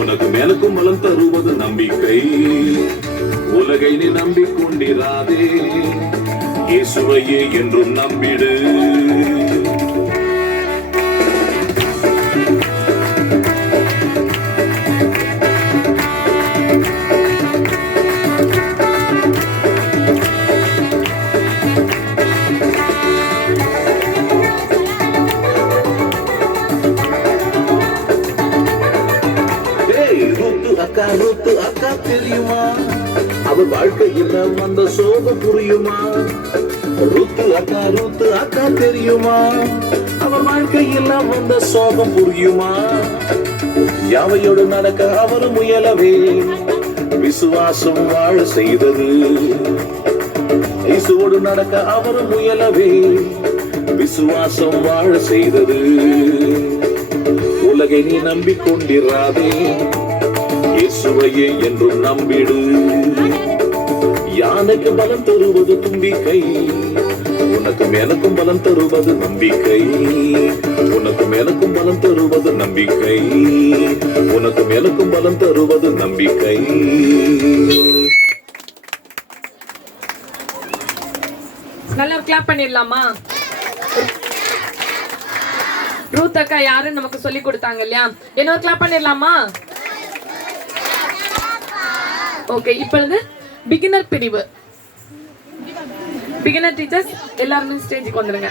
உனக்கும் எனக்கும் பலம் தருவது நம்பிக்கை. உலகை நீ நம்பிக்கொண்டிராதே, இயேசுவையே என்றும் நம்பிடு. ரூத்து அக்கா தெரியுமா? அவள் வாழ்க்கையில் வந்த சோகம் புரியுமா? ரூத்து அக்கா தெரியுமா? அவள் வாழ்க்கையில் வந்த சோகம் புரியுமா? யாவையோடு நடக்க அவர் முயலவே விசுவாசம் வாழ செய்தது. இயேசுவோடு நடக்க அவர் முயலவே விசுவாசம் வாழ செய்தது. உலகை நீ நம்பிக்கொண்டிராதே, இயேசுவையே என்றும் நம்பிடு. யானைக்கு பலம் தருவது தும்பிக்கை, உனக்கும் எனக்கும் பலம் தருவது நம்பிக்கை. உனக்கும் எனக்கும் பலம் தருவது நம்பிக்கை. உனக்கும் எனக்கும் பலம் தருவது நம்பிக்கை. நல்லா கிளாப் பண்ணிடலாமா? ரூத் அக்கா யாருன்னு நமக்கு சொல்லி கொடுத்தாங்க இல்லையா? என்ன கிளாப் பண்ணிடலாமா? ஓகே, இப்பொழுது பிகினர் பிரிவு. பிகினர் டீச்சர்ஸ் எல்லாருமே ஸ்டேஜுக்கு வந்துடுங்க.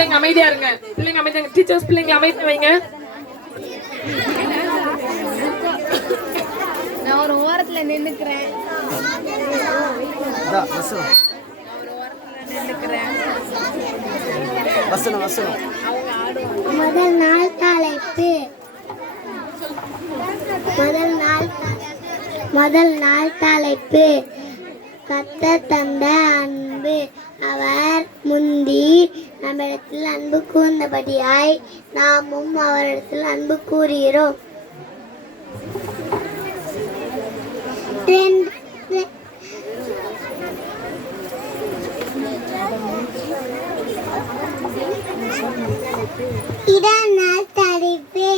பிள்ளைங்க அமைதியா இருங்க. பிள்ளைங்க அமைதியா இருங்க. டீச்சர்ஸ் பிள்ளைங்க அமைதியா வைங்க. நான் ஒரு ஓரத்துல நின்னுக்கிறேன். முதல் நாள் தலைப்பு. கர்த்தர் தந்த அன்பு. அவர் முந்தி நம்மிடத்தில் அன்பு கூர்ந்தபடியாய் நாமும் அவரிடத்தில் அன்பு கூறுகிறோம். இதனால் தலைப்பு.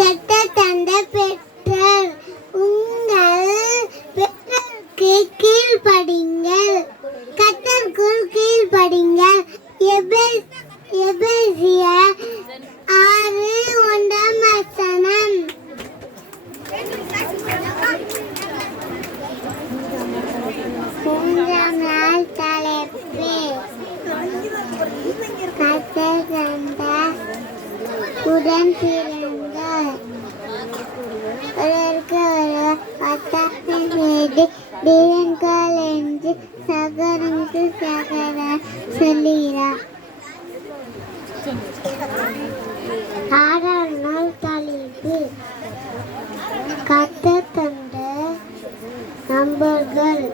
கர்த்தர் தந்த பெற்றோர். உங்கள் பெற்றோருக்கு கீழ்ப்படிங்கள். கர்த்தருக்குள் கீழ்ப்படிங்கள். எபேசியர் 6:1. மூன்றாம் நாள் தலைப்பு. கர்த்தர் தந்த உடன் பிறந்த ஒருவருக்கு ஒருவர் ஒத்தாசை செய்து தேவன்கள் என்று சகோதரனுக்கு சகோதரர் சொல்லுகிறார். 6ஆம் நாள் தலைப்பு. கர்த்தர் தந்த நண்பர்கள்.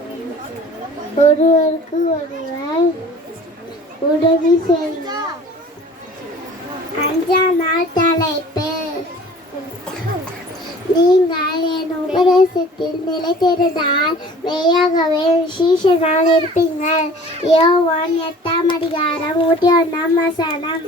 ஒருவருக்கு ஒருவர் உதவி செய்கிறார். 5ஆம் நாள் தலைப்பு. நீங்கள் என் உபதேசத்தில் நிலைத்திருந்தால் மெய்யாகவே விசேஷனால் இருப்பீங்கள். யோவான் 8:1.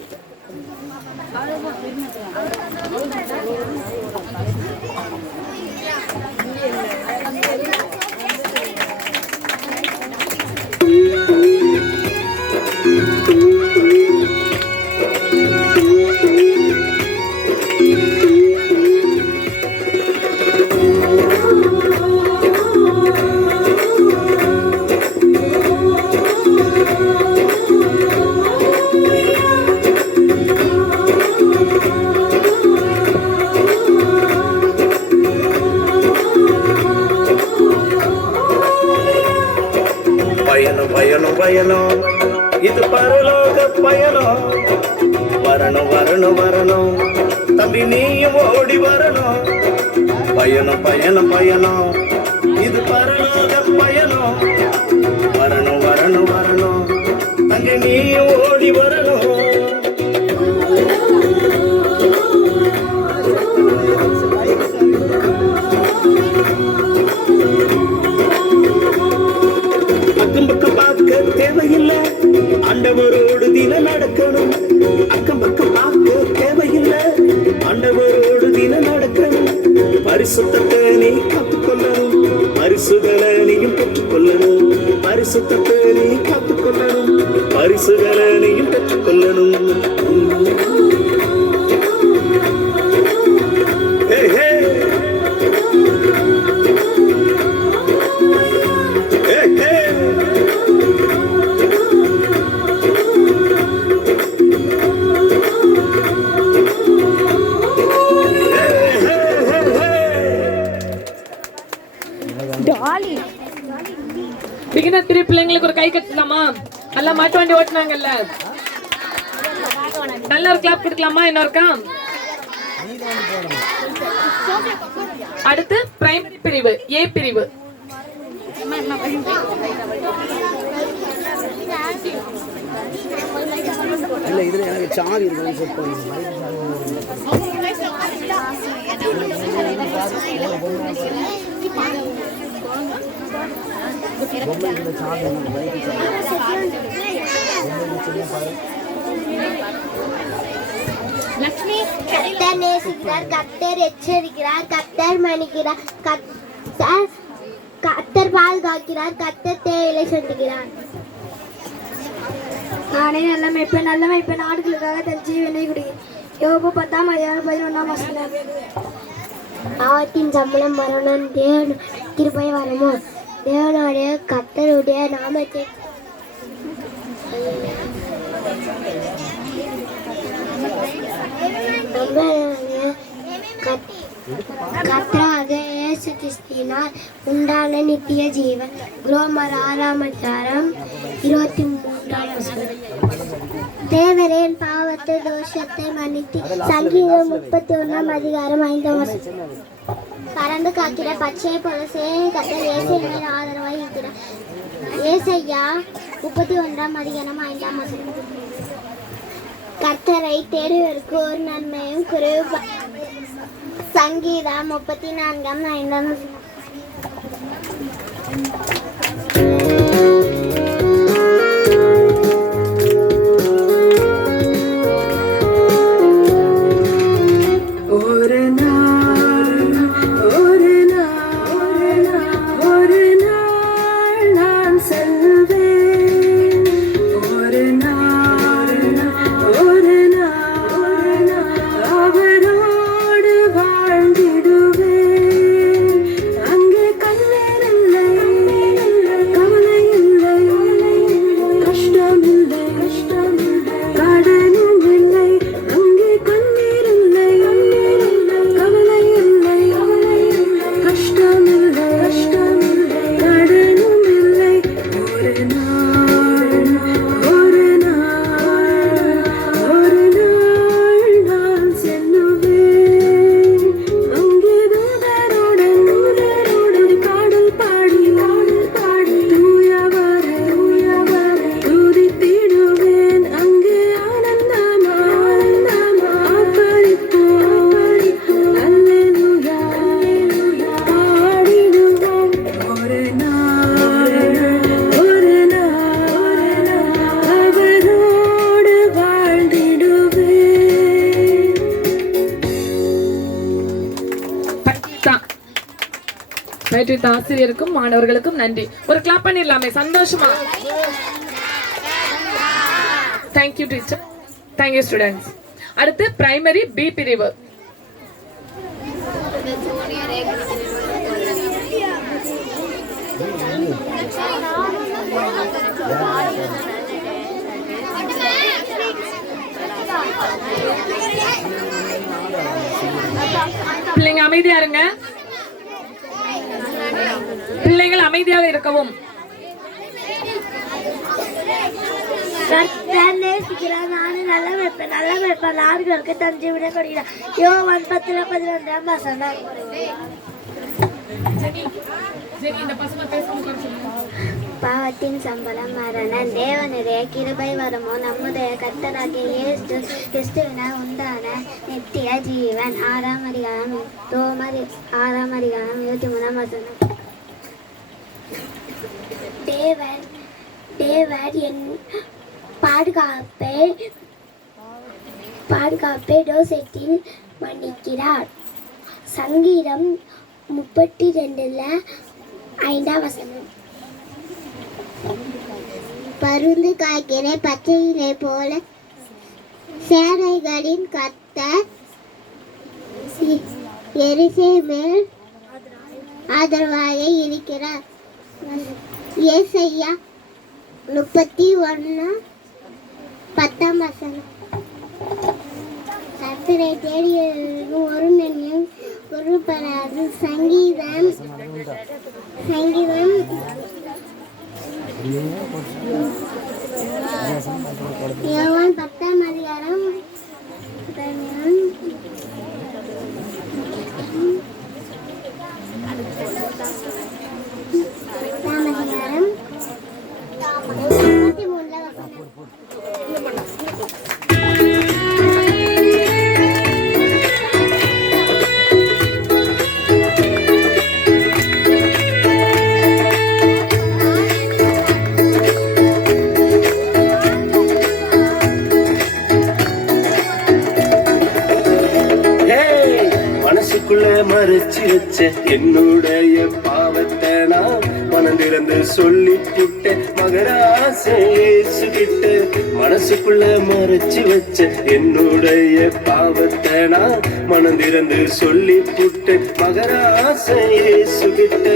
பயணம் இது பரலோக பயணம். வரணும் தம்பி நீயும் ஓடி வரணும். பயணம் இது பரலோக பயணம். வரணும் தம்பி நீயும் ஓடி வரணும். அக்கம் பக்கம் பார்க்க தேவையில்லை, ஆண்டவரோடு தினம் நடக்கணும். அக்கம் பக்கம் பார்க்க தேவையில்லை, ஆண்டவரோடு தினம் நடக்கணும். பரிசுத்தத்தை நீ காத்துக்கொள்ளணும், பரிசுகளை நீயும் பெற்றுக்கொள்ளணும். பரிசுத்தத்தை நீ காத்துக்கொள்ளணும், பரிசுகளை நீயும் பெற்றுக்கொள்ளணும். பிகினர் 3 பிள்ளைங்களுக்கு ஒரு கை கட்டலாமா? நல்லா மாட்டு வண்டி ஓட்டுனாங்கல்ல, நல்ல ஒரு கிளாப் கொடுக்கலாமா? இன்னொருக்கா. அடுத்து பிரைமரி பிரிவு, ஏ பிரிவு. இதுல எனக்கு சாவி இருக்கு, செட் பண்ணுங்க. கர்த்தர் நேசிக்கிறார், கர்த்தர் எச்சரிக்கிறார், கர்த்தர் மன்னிக்கிறார், கர்த்தர் பாதுகாக்கிறார், கர்த்தர் தேவையை சந்திக்கிறார். நானே நல்ல மேய்ப்பேன் ஆடுகளுக்காக தன் ஜீவனை குடிக்கிறேன். யோபு 10:11. பாவத்தின் சம்பளம் மரணம், தேவன் கிருபை வரமோ. தேவனுடைய கர்த்தருடைய நாமத்தை கர்த்தராக இயேசு கிறிஸ்துவினால் உண்டான நித்திய ஜீவன். ரோமர் 6ஆம் அதிகாரம் 23ஆம் வசனம். தேவரே என் பாவத்தை தோஷத்தை மன்னித்து. சங்கீதம் 31ஆம் அதிகாரம் 5ஆம் வசனம். பறந்து காக்கிற பச்சை பொலசே கர்த்தர் இயேசு மேல் ஆதரவாய் இருக்கிறார். ஏசாயா 31ஆம் அதிகாரம் 5ஆம் வசனம். கர்த்தரை தேடுவதற்கு ஒரு நன்மையும் குறைவு. சங்கீதம் 34ஆம் 5ஆம் வசனம். பயிற்றுவித்த ஆசிரியருக்கும் மாணவர்களுக்கும் நன்றி. ஒரு கிளாப் பண்ணிடலாமே சந்தோஷமா. Thank you teacher, thank you students. அடுத்து பிரைமரி பி பிரிவு. பிள்ளைங்க அமைதியா இருங்க. பிள்ளைகள் அமைதியாக இருக்கவும். பாவத்தின் சம்பளம் மரணம். தேவனுடைய கிருபை வரமோ நம்முடைய கர்த்தராகிய இயேசு கிறிஸ்துவினால் உண்டான நித்திய ஜீவன். 6ஆம் அதிகாரம் ரோமர் 6ஆம் அதிகாரம் 23ஆம் வசனம். தேவர் என் பாதுகாப்பை டோசெட்டில் மன்னிக்கிறார். சங்கீதம் 32:5ஆம் வசனம். பருந்து காய்கிற பச்சையினை போல சேனைகளின் கர்த்தர் எருசலேமில் ஆதரவாக இருக்கிறார். ஏசாயா 31:10ஆம் வசனம். கர்த்தரை தேடியவர்களுக்கு ஒரு நன்மையும் குறைபடாது. சங்கீதம் 10ஆம் அதிகாரம் 33 வசனம். மனசுக்குள்ள மறைச்சு வச்ச என்னுடைய பாவத்தை நான் மனந்திறந்து சொல்லி புட்ட மகராசேசுகிட்ட மனசுக்குள்ள மறைச்சு வச்ச என்னுடைய பாவத்தை நான் மனந்திறந்து சொல்லி புட்ட மகராசேசுகிட்ட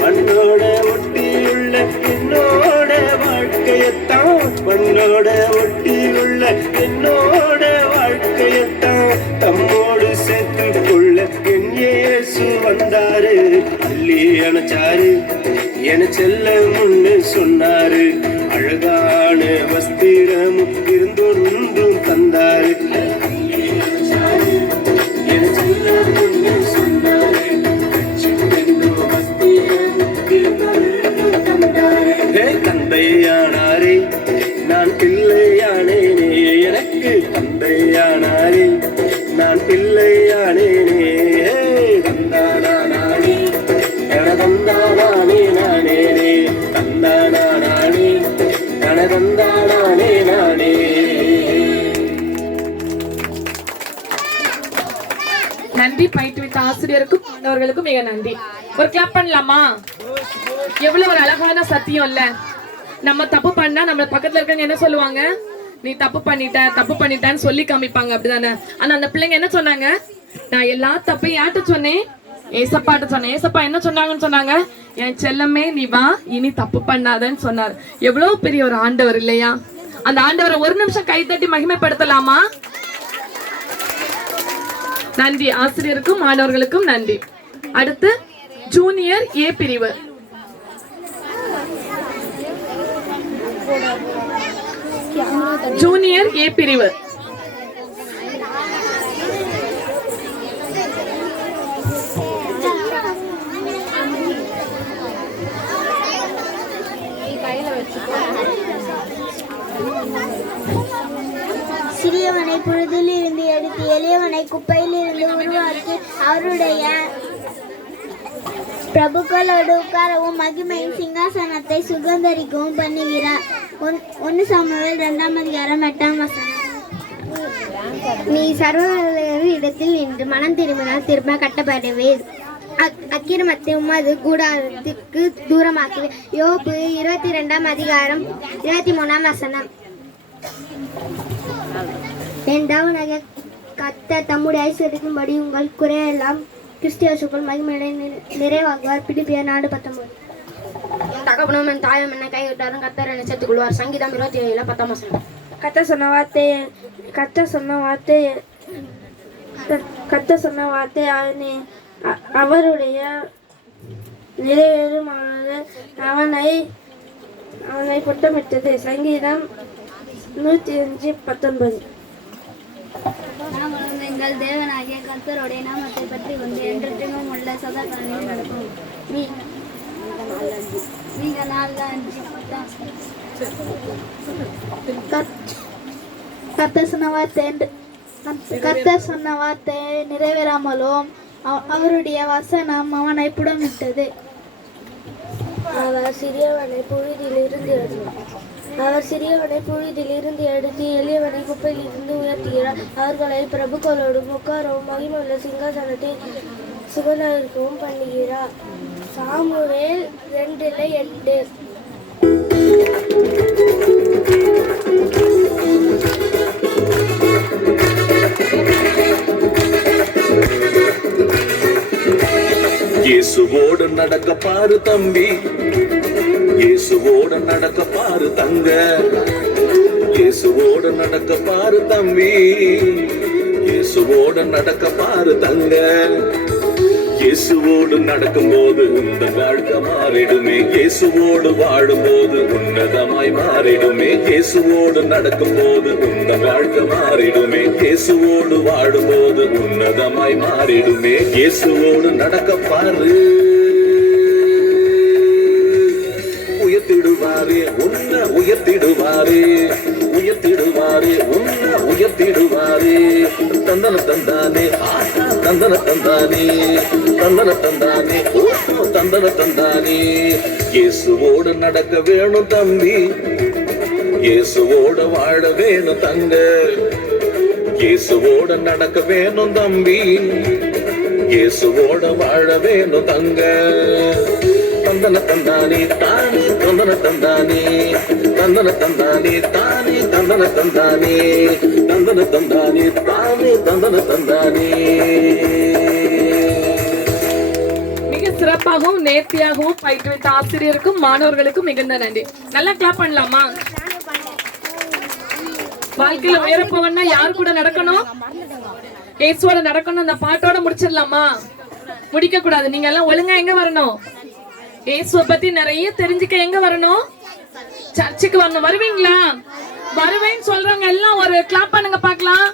மண்ணோட ஒட்டியுள்ள என்னோட வாழ்க்கையத்தான் மண்ணோட ஒட்டியுள்ள என்னோட வாழ்க்கையத்தான் தம்மோடு சேர்த்து கொள்ள என் இயேசு வந்தாரு அள்ளி அணைச்சாரு என செல்ல முன்னு சொன்னாரு அழகான வஸ்திரமும் இருந்தொன்றும் தந்தாரு என செல்ல முன்னு சொன்னாரு தந்தையானாரே நான் பிள்ளையானேனே எனக்கு தந்தையானாரே நான் பிள்ளையானேனே தந்தானே தந்தானே நானே தந்தானே தந்தானே நானே. நன்றி. பயிற்றுவித்த ஆசிரியருக்கும் மாணவர்களுக்கும் மிக நன்றி. ஒரு கிளாப் பண்ணலாமா? எவ்வளவு ஒரு அழகான சத்தியம் இல்ல. நம்ம தப்பு பண்ணா நம்ம பக்கத்துல இருக்கவங்க என்ன சொல்லுவாங்க? நீ தப்பு பண்ணிட்டேன்னு சொல்லி காமிப்பாங்க, அப்படிதானே? ஆனா அந்த பிள்ளைங்க என்ன சொன்னாங்க? நான் எல்லா தப்பையும் யார்கிட்ட சொன்னேன்? ஏசப்பாட்ட சொன்னேன். ஏசப்பா என்ன சொன்னாங்கன்னு சொன்னாங்க? என் செல்லமே நீ வா, இனி தப்பு பண்ணாதன்னு சொன்னார். எவ்வளவு பெரிய ஒரு ஆண்டவர் இல்லையா? அந்த ஆண்டவரை ஒரு நிமிஷம் கைத்தட்டி மகிமைப்படுத்தலாமா? நன்றி. ஆசிரியருக்கும் மாணவர்களுக்கும் நன்றி. அடுத்து ஜூனியர் ஏ பிரிவு. ஜூனியர் ஏ பிரிவு. சிறியவனை புழுதில் இருந்து எடுத்து எளியவனை குப்பையில் இருந்து உருவாக்கி அவருடைய பிரபுக்களோடு உட்காரவும் மகிமையின் சிங்காசனத்தை சுகந்தரிக்கவும் பண்ணுகிறார். 1 சாமுவேல் 2:8. நீ சர்வ இடத்தில் நின்று மனம் திரும்பினால் திரும்ப கட்டப்படுவேன். அக்கிரமத்தை உமது கூடாரத்திற்கு தூரமாக்குவேன். யோபு 22:23. இரண்டாவதாக கர்த்தர் தம்முடைய ஐஸ்வர்யத்தின்படி உங்கள் குறையெல்லாம் கிறிஸ்தியசுக்குள் மகிமையை நிறைவாகுவார். பிலிப்பியர் 4:19. தகப்பனும் என் தாயும் என்னை கைவிட்டாரும் கர்த்தர் என்னை சேர்த்துக் கொள்வார். சங்கீதம் 27:10. கர்த்தர் சொன்ன வார்த்தை அவருடைய நிறைவேறுமானது அவனை புட்டமிட்டது. சங்கீதம் 105:19. எங்கள் தேவனாகிய கர்த்தருடைய நாமத்தை பற்றி வந்து என்றென்றும் உள்ள சதா காலங்களில் நடக்கும். கர்த்தர் சொன்ன வார்த்தை நிறைவேறாமலும் அவருடைய வசனம் அவனை புடமிட்டது. அவர் சிறியவனை புழுதிலிருந்து எடுத்து எளியவனை குப்பையில் இருந்து உயர்த்துகிறார். அவர்களை பிரபுக்களோடும் உட்காரவும் மகிமையுள்ள சிங்காசனத்தை சுகந்தரிக்கவும் பண்ணுகிறார். சாமுவேல் 2:8. இயேசுவோடு நடக்க பாரு தம்பி, இயேசுவோடு நடக்க பாரு தங்க, இயேசுவோடு நடக்க பாரு தம்பி, இயேசுவோடு நடக்க பாரு தங்க. இயேசுவோடு நடக்கும் போது உந்த வாழ்க்கை மாறிடுமே, இயேசுவோடு வாழும் போது உன்னதமாய் மாறிடுமே. இயேசுவோடு நடக்கும் போது உந்த வாழ்க்கை மாறிடுமே, இயேசுவோடு வாழும் போது உன்னதமாய் மாறிடுமே. இயேசுவோடு நடக்க பாரு, உயர்த்திடுவாரே உன்னை உயர்த்திடுவாரே, உயர்த்திடுவாரே உன்னை உயர்த்திடுவாரே. தந்தன தந்தானே ஆட்டா தந்தன தந்தானே, தந்தன தந்தானே ஓட்டோ தந்தன தந்தானே. இயேசுவோடு நடக்க வேணும் தம்பி, இயேசுவோடு வாழ வேணும் தங்க, இயேசுவோடு நடக்க வேணும் தம்பி, இயேசுவோடு வாழ வேணும் தங்க. தந்தன தந்தானே தானே தந்தன தந்தானே தந்தன தந்தானே தானே தந்தன தந்தானே தந்தன தந்தானே தானே தந்தன தந்தானே. மிக சிறப்பாகவும் நேர்த்தியாகவும் பயிற்றுவித்த ஆசிரியருக்கும் மாணவர்களுக்கும் மிகுந்த நன்றி. நல்லா கிளாப் பண்ணலாமா? வாழ்க்கையில உயர போகணும்னா யாரு கூட நடக்கணும்? இயேசுவோட நடக்கணும். அந்த பாட்டோட முடிச்சிடலாமா? முடிக்க கூடாது. நீங்க எல்லாம் ஒழுங்கா எங்க வரணும்? இயேசுவை பத்தி நிறைய தெரிஞ்சுக்க எங்க வரணும்? சர்ச்சுக்கு வரணும். வருவீங்களா? வருவேன்னு சொல்றவங்க எல்லாம் ஒரு கிளாப் பண்ணுங்க பார்க்கலாம்.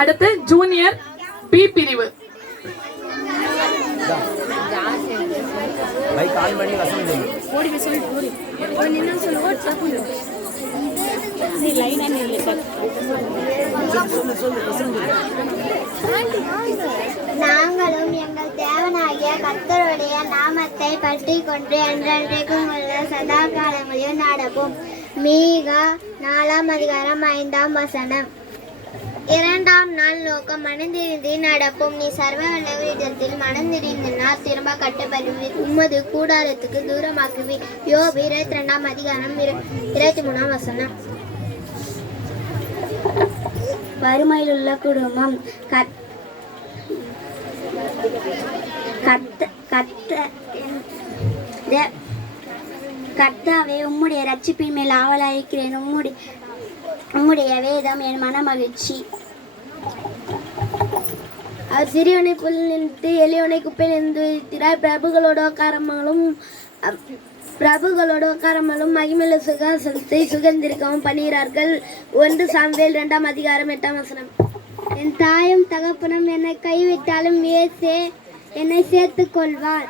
அடுத்து ஜூனியர் பி பிரிவு. நாங்களும் எங்கள் தேவனாகிய கர்த்தருடைய நாமத்தை பற்றி கொண்டு என்றென்றைக்கும் உள்ள சதா காலங்களில் நடப்போம். மீகா 4:5 இரண்டாம் நாள் நோக்கம் மனந்திருந்தி நடப்போம். நீ சர்வ வல்லவரிடத்தில் மனந்திருந்தினால் திரும்ப கட்டப்படுவீர், உமது கூடாரத்துக்கு தூரமாக்குவீர். யோபு 22:23. வறுமையில் உள்ள குடும்பம் கர்த்தாவே, உம்முடைய ரட்சிப்பின் மேல் ஆவலாயிருக்கிறேன். உம்முடைய வேதம் என் மன மகிழ்ச்சி. அவர் சிறியவனை புல் நின்று எளியவனை குப்பையில் நின்று வைத்திரார். பிரபுகளோட உட்காரமலும் மகிமையில சுகாசனத்தை சுகந்திரிக்கவும் பண்ணுகிறார்கள். 1 சாமுவேல் 2:8. என் தாயும் தகப்பனும் என்னை கைவிட்டாலும் இயேசு என்னை சேர்த்துக் கொள்வார்.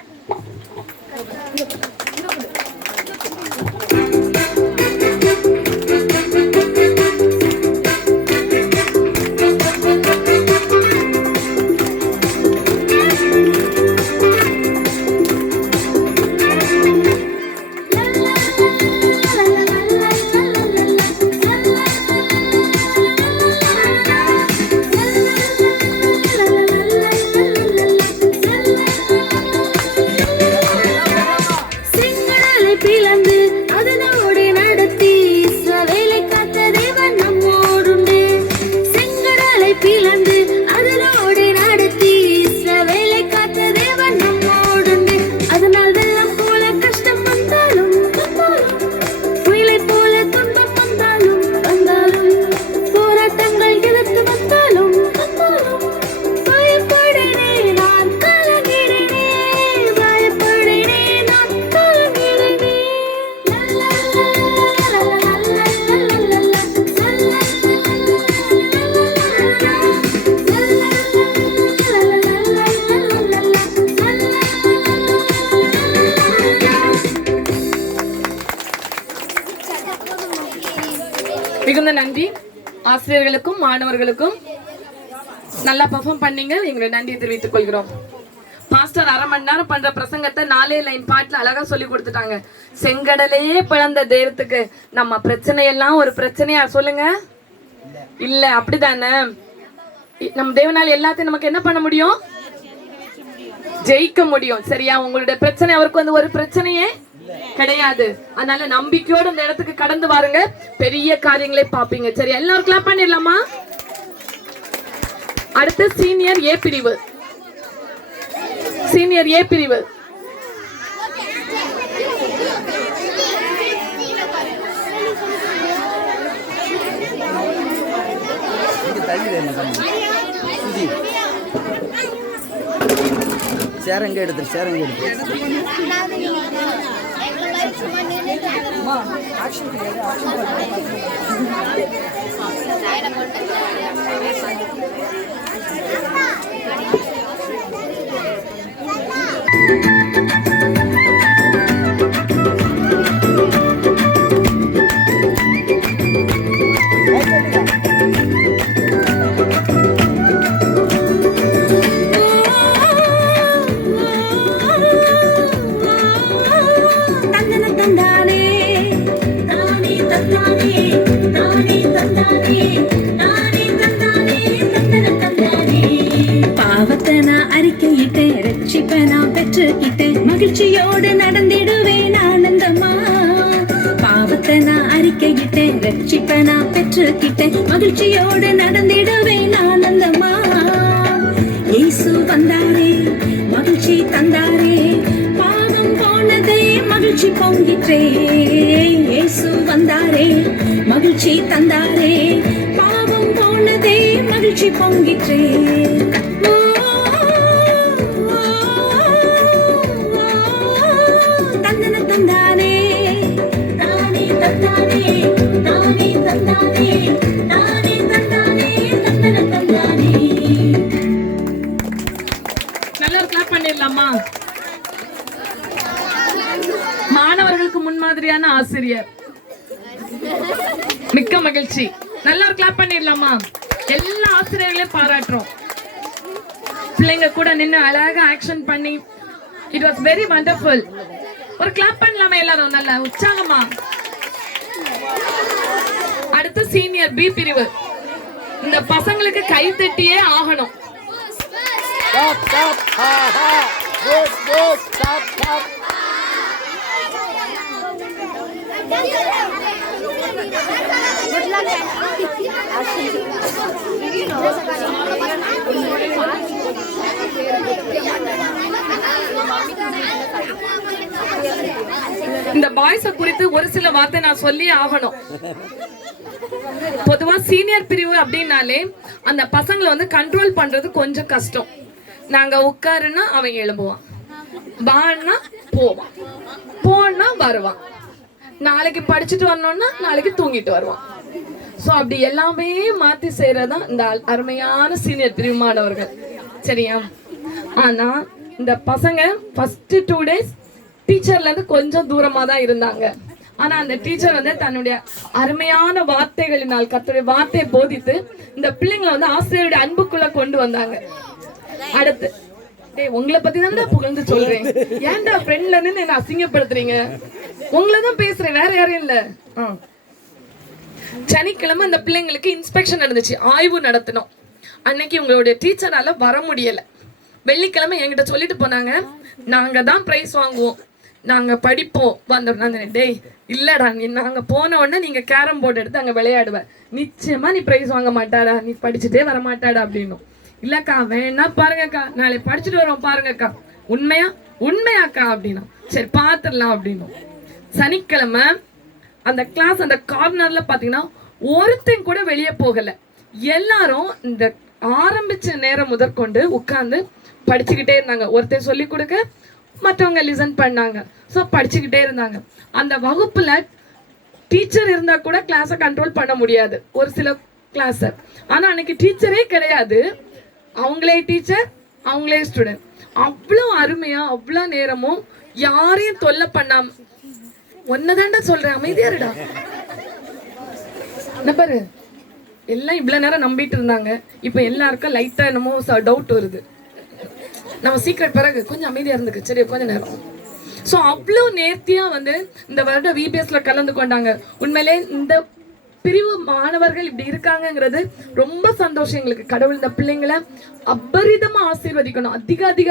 மிகுந்த நன்றி ஆசிரியர்களுக்கும் மாணவர்களுக்கும். நல்லா பெர்ஃபார்ம் பண்ணீங்க. எங்களுடைய நன்றியை தெரிவித்துக் கொள்கிறோம். பாஸ்டர் 1/2 மணி நேரம் பண்ற பிரசங்கத்தை 4 லைன் பாட்டுல அழகா சொல்லி கொடுத்துட்டாங்க. செங்கடலையே பிளந்த தெய்வத்துக்கு நம்ம பிரச்சனையெல்லாம் ஒரு பிரச்சனையா? சொல்லுங்க, இல்ல அப்படிதானே? நம்ம தேவனால எல்லாத்தையும் நமக்கு என்ன பண்ண முடியும்? ஜெயிக்க முடியும். சரியா? உங்களுடைய பிரச்சனை அவருக்கு வந்து ஒரு பிரச்சனையே கிடையாது. அதனால நம்பிக்கையோடு இந்த இடத்துக்கு கடந்து வாருங்க, பெரிய காரியங்களை பாப்பீங்க. சரி, எல்லாரும் கிளாப் பண்ணிடலாமா? அடுத்து சீனியர் ஏ பிரிவு. சீனியர் ஏ பிரிவு. சேரங்க எடுத்து சேரங்க எடுத்து தானே தந்தானே பாவத்தை நான் அறிக்கையிட்டேன், ரட்சிப்பை நான் பெற்றுக்கிட்டேன், மகிழ்ச்சியோடு நடந்திடுவேன் ஆனந்தமா. பாவத்தை நான் அறிக்கையிட்டேன், ரட்சிப்பை நான் பெற்றுக்கிட்டேன், மகிழ்ச்சியோடு நடந்திடுவேன் ஆனந்தமா. இயேசு வந்தாரே, மகிழ்ச்சி தந்தாரே, பாவம் போனதே மகிழ்ச்சி பொங்கிற்றே. இயேசு வந்தாரே, மகிழ்ச்சி தந்தாரே, பாவம் போனதே மகிழ்ச்சி பொங்கிற்றே. தந்தன தந்தானே, தானே தந்தானே, தானே தந்தானே, தானே தந்தானே, தந்தன தந்தானே. நல்லா கிளாப் பண்ணிடலாமா? மாணவர்களுக்கு முன்மாதிரியான ஆசிரியர், மிக்க மகிழ்ச்சி. நல்லா கிளாப் பண்ணிடலாமா? எல்லா ஆசிரியர்களையும் பாராட்டுறோம். பிள்ளைங்க கூட நின்று அழகா ஆக்ஷன் பண்ணி இட் வாஸ் வெரி வண்டர்ஃபுல். ஒரு கிளாப் பண்ணலாமா எல்லாரும்? நல்ல உற்சாகமா. அடுத்து சீனியர் பி பிரிவு. இந்த பசங்களுக்கு கை தட்டியே ஆகணும். இந்த பாய்ஸ குறித்து ஒரு சில வார்த்தை நான் சொல்லி ஆகணும். பொதுவா சீனியர் பிரிவு அப்படின்னாலே அந்த பசங்களை வந்து கண்ட்ரோல் பண்றது கொஞ்சம் கஷ்டம். நாங்க உட்காருன்னா அவன் எழும்புவான், வான்னா போவான், போனா வருவான், நாளைக்கு படிச்சுட்டு வரணும்னா நாளைக்கு தூங்கிட்டு வருவான். ஸோ அப்படி எல்லாமே மாத்தி செய்யறதான் இந்த அருமையான சீனியர் பிரிவு மாணவர்கள். சரியா? ஆனா இந்த பசங்க ஃபர்ஸ்ட் 2 days டீச்சர்ல இருந்து கொஞ்சம் தூரமா தான் இருந்தாங்க. ஆனா அந்த டீச்சர் வந்து தன்னுடைய அருமையான வார்த்தைகளினால் கர்த்தருடைய வார்த்தையை போதித்து இந்த பிள்ளைங்களை வந்து ஆசிரியருடைய அன்புக்குள்ள கொண்டு வந்தாங்க. அடுத்து உங்களை பத்தி தான் புகழ்ந்து சொல்றேன். ஏன்டா ஃப்ரெண்ட்ல இருந்து என்ன அசிங்கப்படுத்துறீங்க? உங்களை தான் பேசுறேன், வேற யாரும் இல்ல. சனிக்கிழமை இந்த பிள்ளைங்களுக்கு இன்ஸ்பெக்ஷன் நடந்துச்சு, ஆய்வு நடத்தணும். அன்னைக்கு உங்களுடைய டீச்சரால வர முடியல. வெள்ளிக்கிழமை என்கிட்ட சொல்லிட்டு போனாங்க, நாங்க தான் பிரைஸ் வாங்குவோம், நாங்க படிப்போம், வந்துடும். டேய் இல்லடா, நாங்க போன உடனே நீங்க கேரம் போர்டு எடுத்து அங்க விளையாடுவ, நிச்சயமா நீ பிரைஸ் வாங்க மாட்டாடா, நீ படிச்சுட்டே வர மாட்டாடா அப்படின்னும். இல்லக்கா வேணா பாருங்கக்கா, நாளை படிச்சுட்டு வரோம் பாருங்கக்கா. உண்மையா? உண்மையாக்கா அப்படின்னா சரி பாத்துடலாம் அப்படின்னும். சனிக்கிழமை அந்த கிளாஸ் அந்த கார்னர்ல பாத்தீங்கன்னா ஒருத்தன் கூட வெளியே போகல. எல்லாரும் இந்த ஆரம்பிச்ச நேரம் முதற்கொண்டு உட்கார்ந்து படிச்சுக்கிட்டே இருந்தாங்க. ஒருத்தர் சொல்லி கொடுக்க மற்றவங்க லிசன் பண்ணாங்க. ஸோ படிச்சுக்கிட்டே இருந்தாங்க. அந்த வகுப்புல டீச்சர் இருந்தா கூட கிளாஸை கண்ட்ரோல் பண்ண முடியாது ஒரு சில கிளாஸ. ஆனா அன்னைக்கு டீச்சரே கிடையாது, அவங்களே டீச்சர் அவங்களே ஸ்டூடெண்ட். அவ்வளோ அருமையா அவ்வளோ நேரமும் யாரையும் தொல்லை பண்ணாம, ஒன்னதாண்டா சொல்றேன் அமைதியா இருடா. என்ன பாரு, எல்லாம் இவ்வளவு நேரம் நம்பிட்டு இருந்தாங்க, இப்ப எல்லாருக்கும் லைட்டா என்னமோ டவுட் வருது. நம்ம சீக்கிரம் பிறகு கொஞ்சம் அமைதியா இருந்துக்கு, சரி கொஞ்ச நேரம். ஸோ அவ்வளோ நேர்த்தியா வந்து இந்த வருடம் விபிஎஸ்ல கலந்து கொண்டாங்க. உண்மையிலே இந்த பிரிவு மாணவர்கள் இப்படி இருக்காங்கிறது ரொம்ப சந்தோஷம் எங்களுக்கு. கடவுள் இந்த பிள்ளைங்களை அபரிதமா ஆசீர்வதிக்கணும்,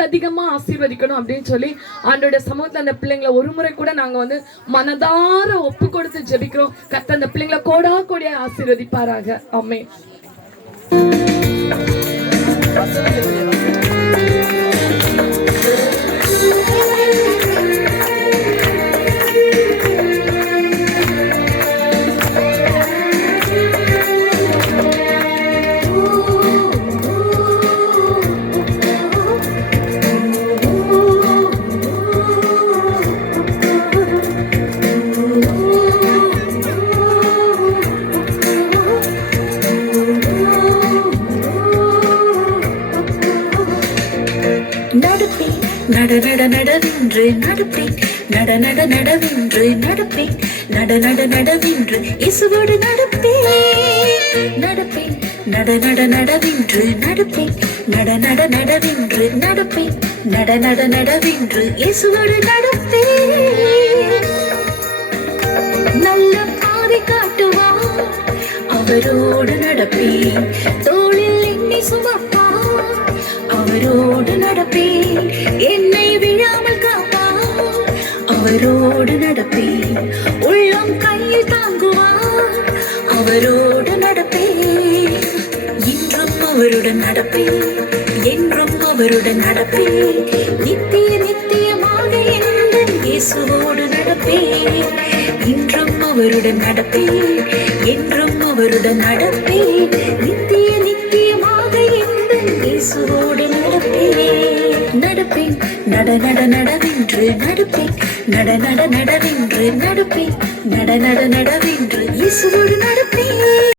அதிகமா ஆசீர்வதிக்கணும் அப்படின்னு சொல்லி ஆண்டோட சமூகத்துல அந்த பிள்ளைங்களை ஒரு முறை கூட நாங்க வந்து மனதார ஒப்பு கொடுத்து ஜெபிக்கிறோம். கர்த்தர் அந்த பிள்ளைங்களை கோடா கோடியா ஆசீர்வதிப்பாராக. ஆமென். நடவென்று நடப்பேன், நடவென்று நடப்பேன், நடவென்று இயேசுவோடு நடப்பேன், நடவென்று நடப்பேன், நடவென்று நடப்பேன், நடவென்று இயேசுவோடு நடப்பேன். நல்ல பாதை காட்டுவார், அவரோடு நடப்பேன், தோளில் என்னை சுமப்பார், அவரோடு நடப்பேன் என்னை விழாமல் காப்பார் அவரோடு நடப்பேன் உள்ளம் கையில் தாங்குவார் அவரோடு நடப்பேன் இன்றும் அவருடன் நடப்பேன் என்றும் அவருடன் நடப்பேன் நித்திய நித்தியமாக என் இயேசுவோடு நடப்பேன் இன்றும் அவருடன் நடப்பேன் என்றும் அவருடன் நடப்பேன் நித்திய நித்தியமாக என் இயேசுவோடு நடப்பேன் நடப்பேன் நட நட நடவென்று நடப்பேன் நட நட நடவென்று நடப்பேன் நட நட நடவென்று இயேசுவோடு நடப்பேன்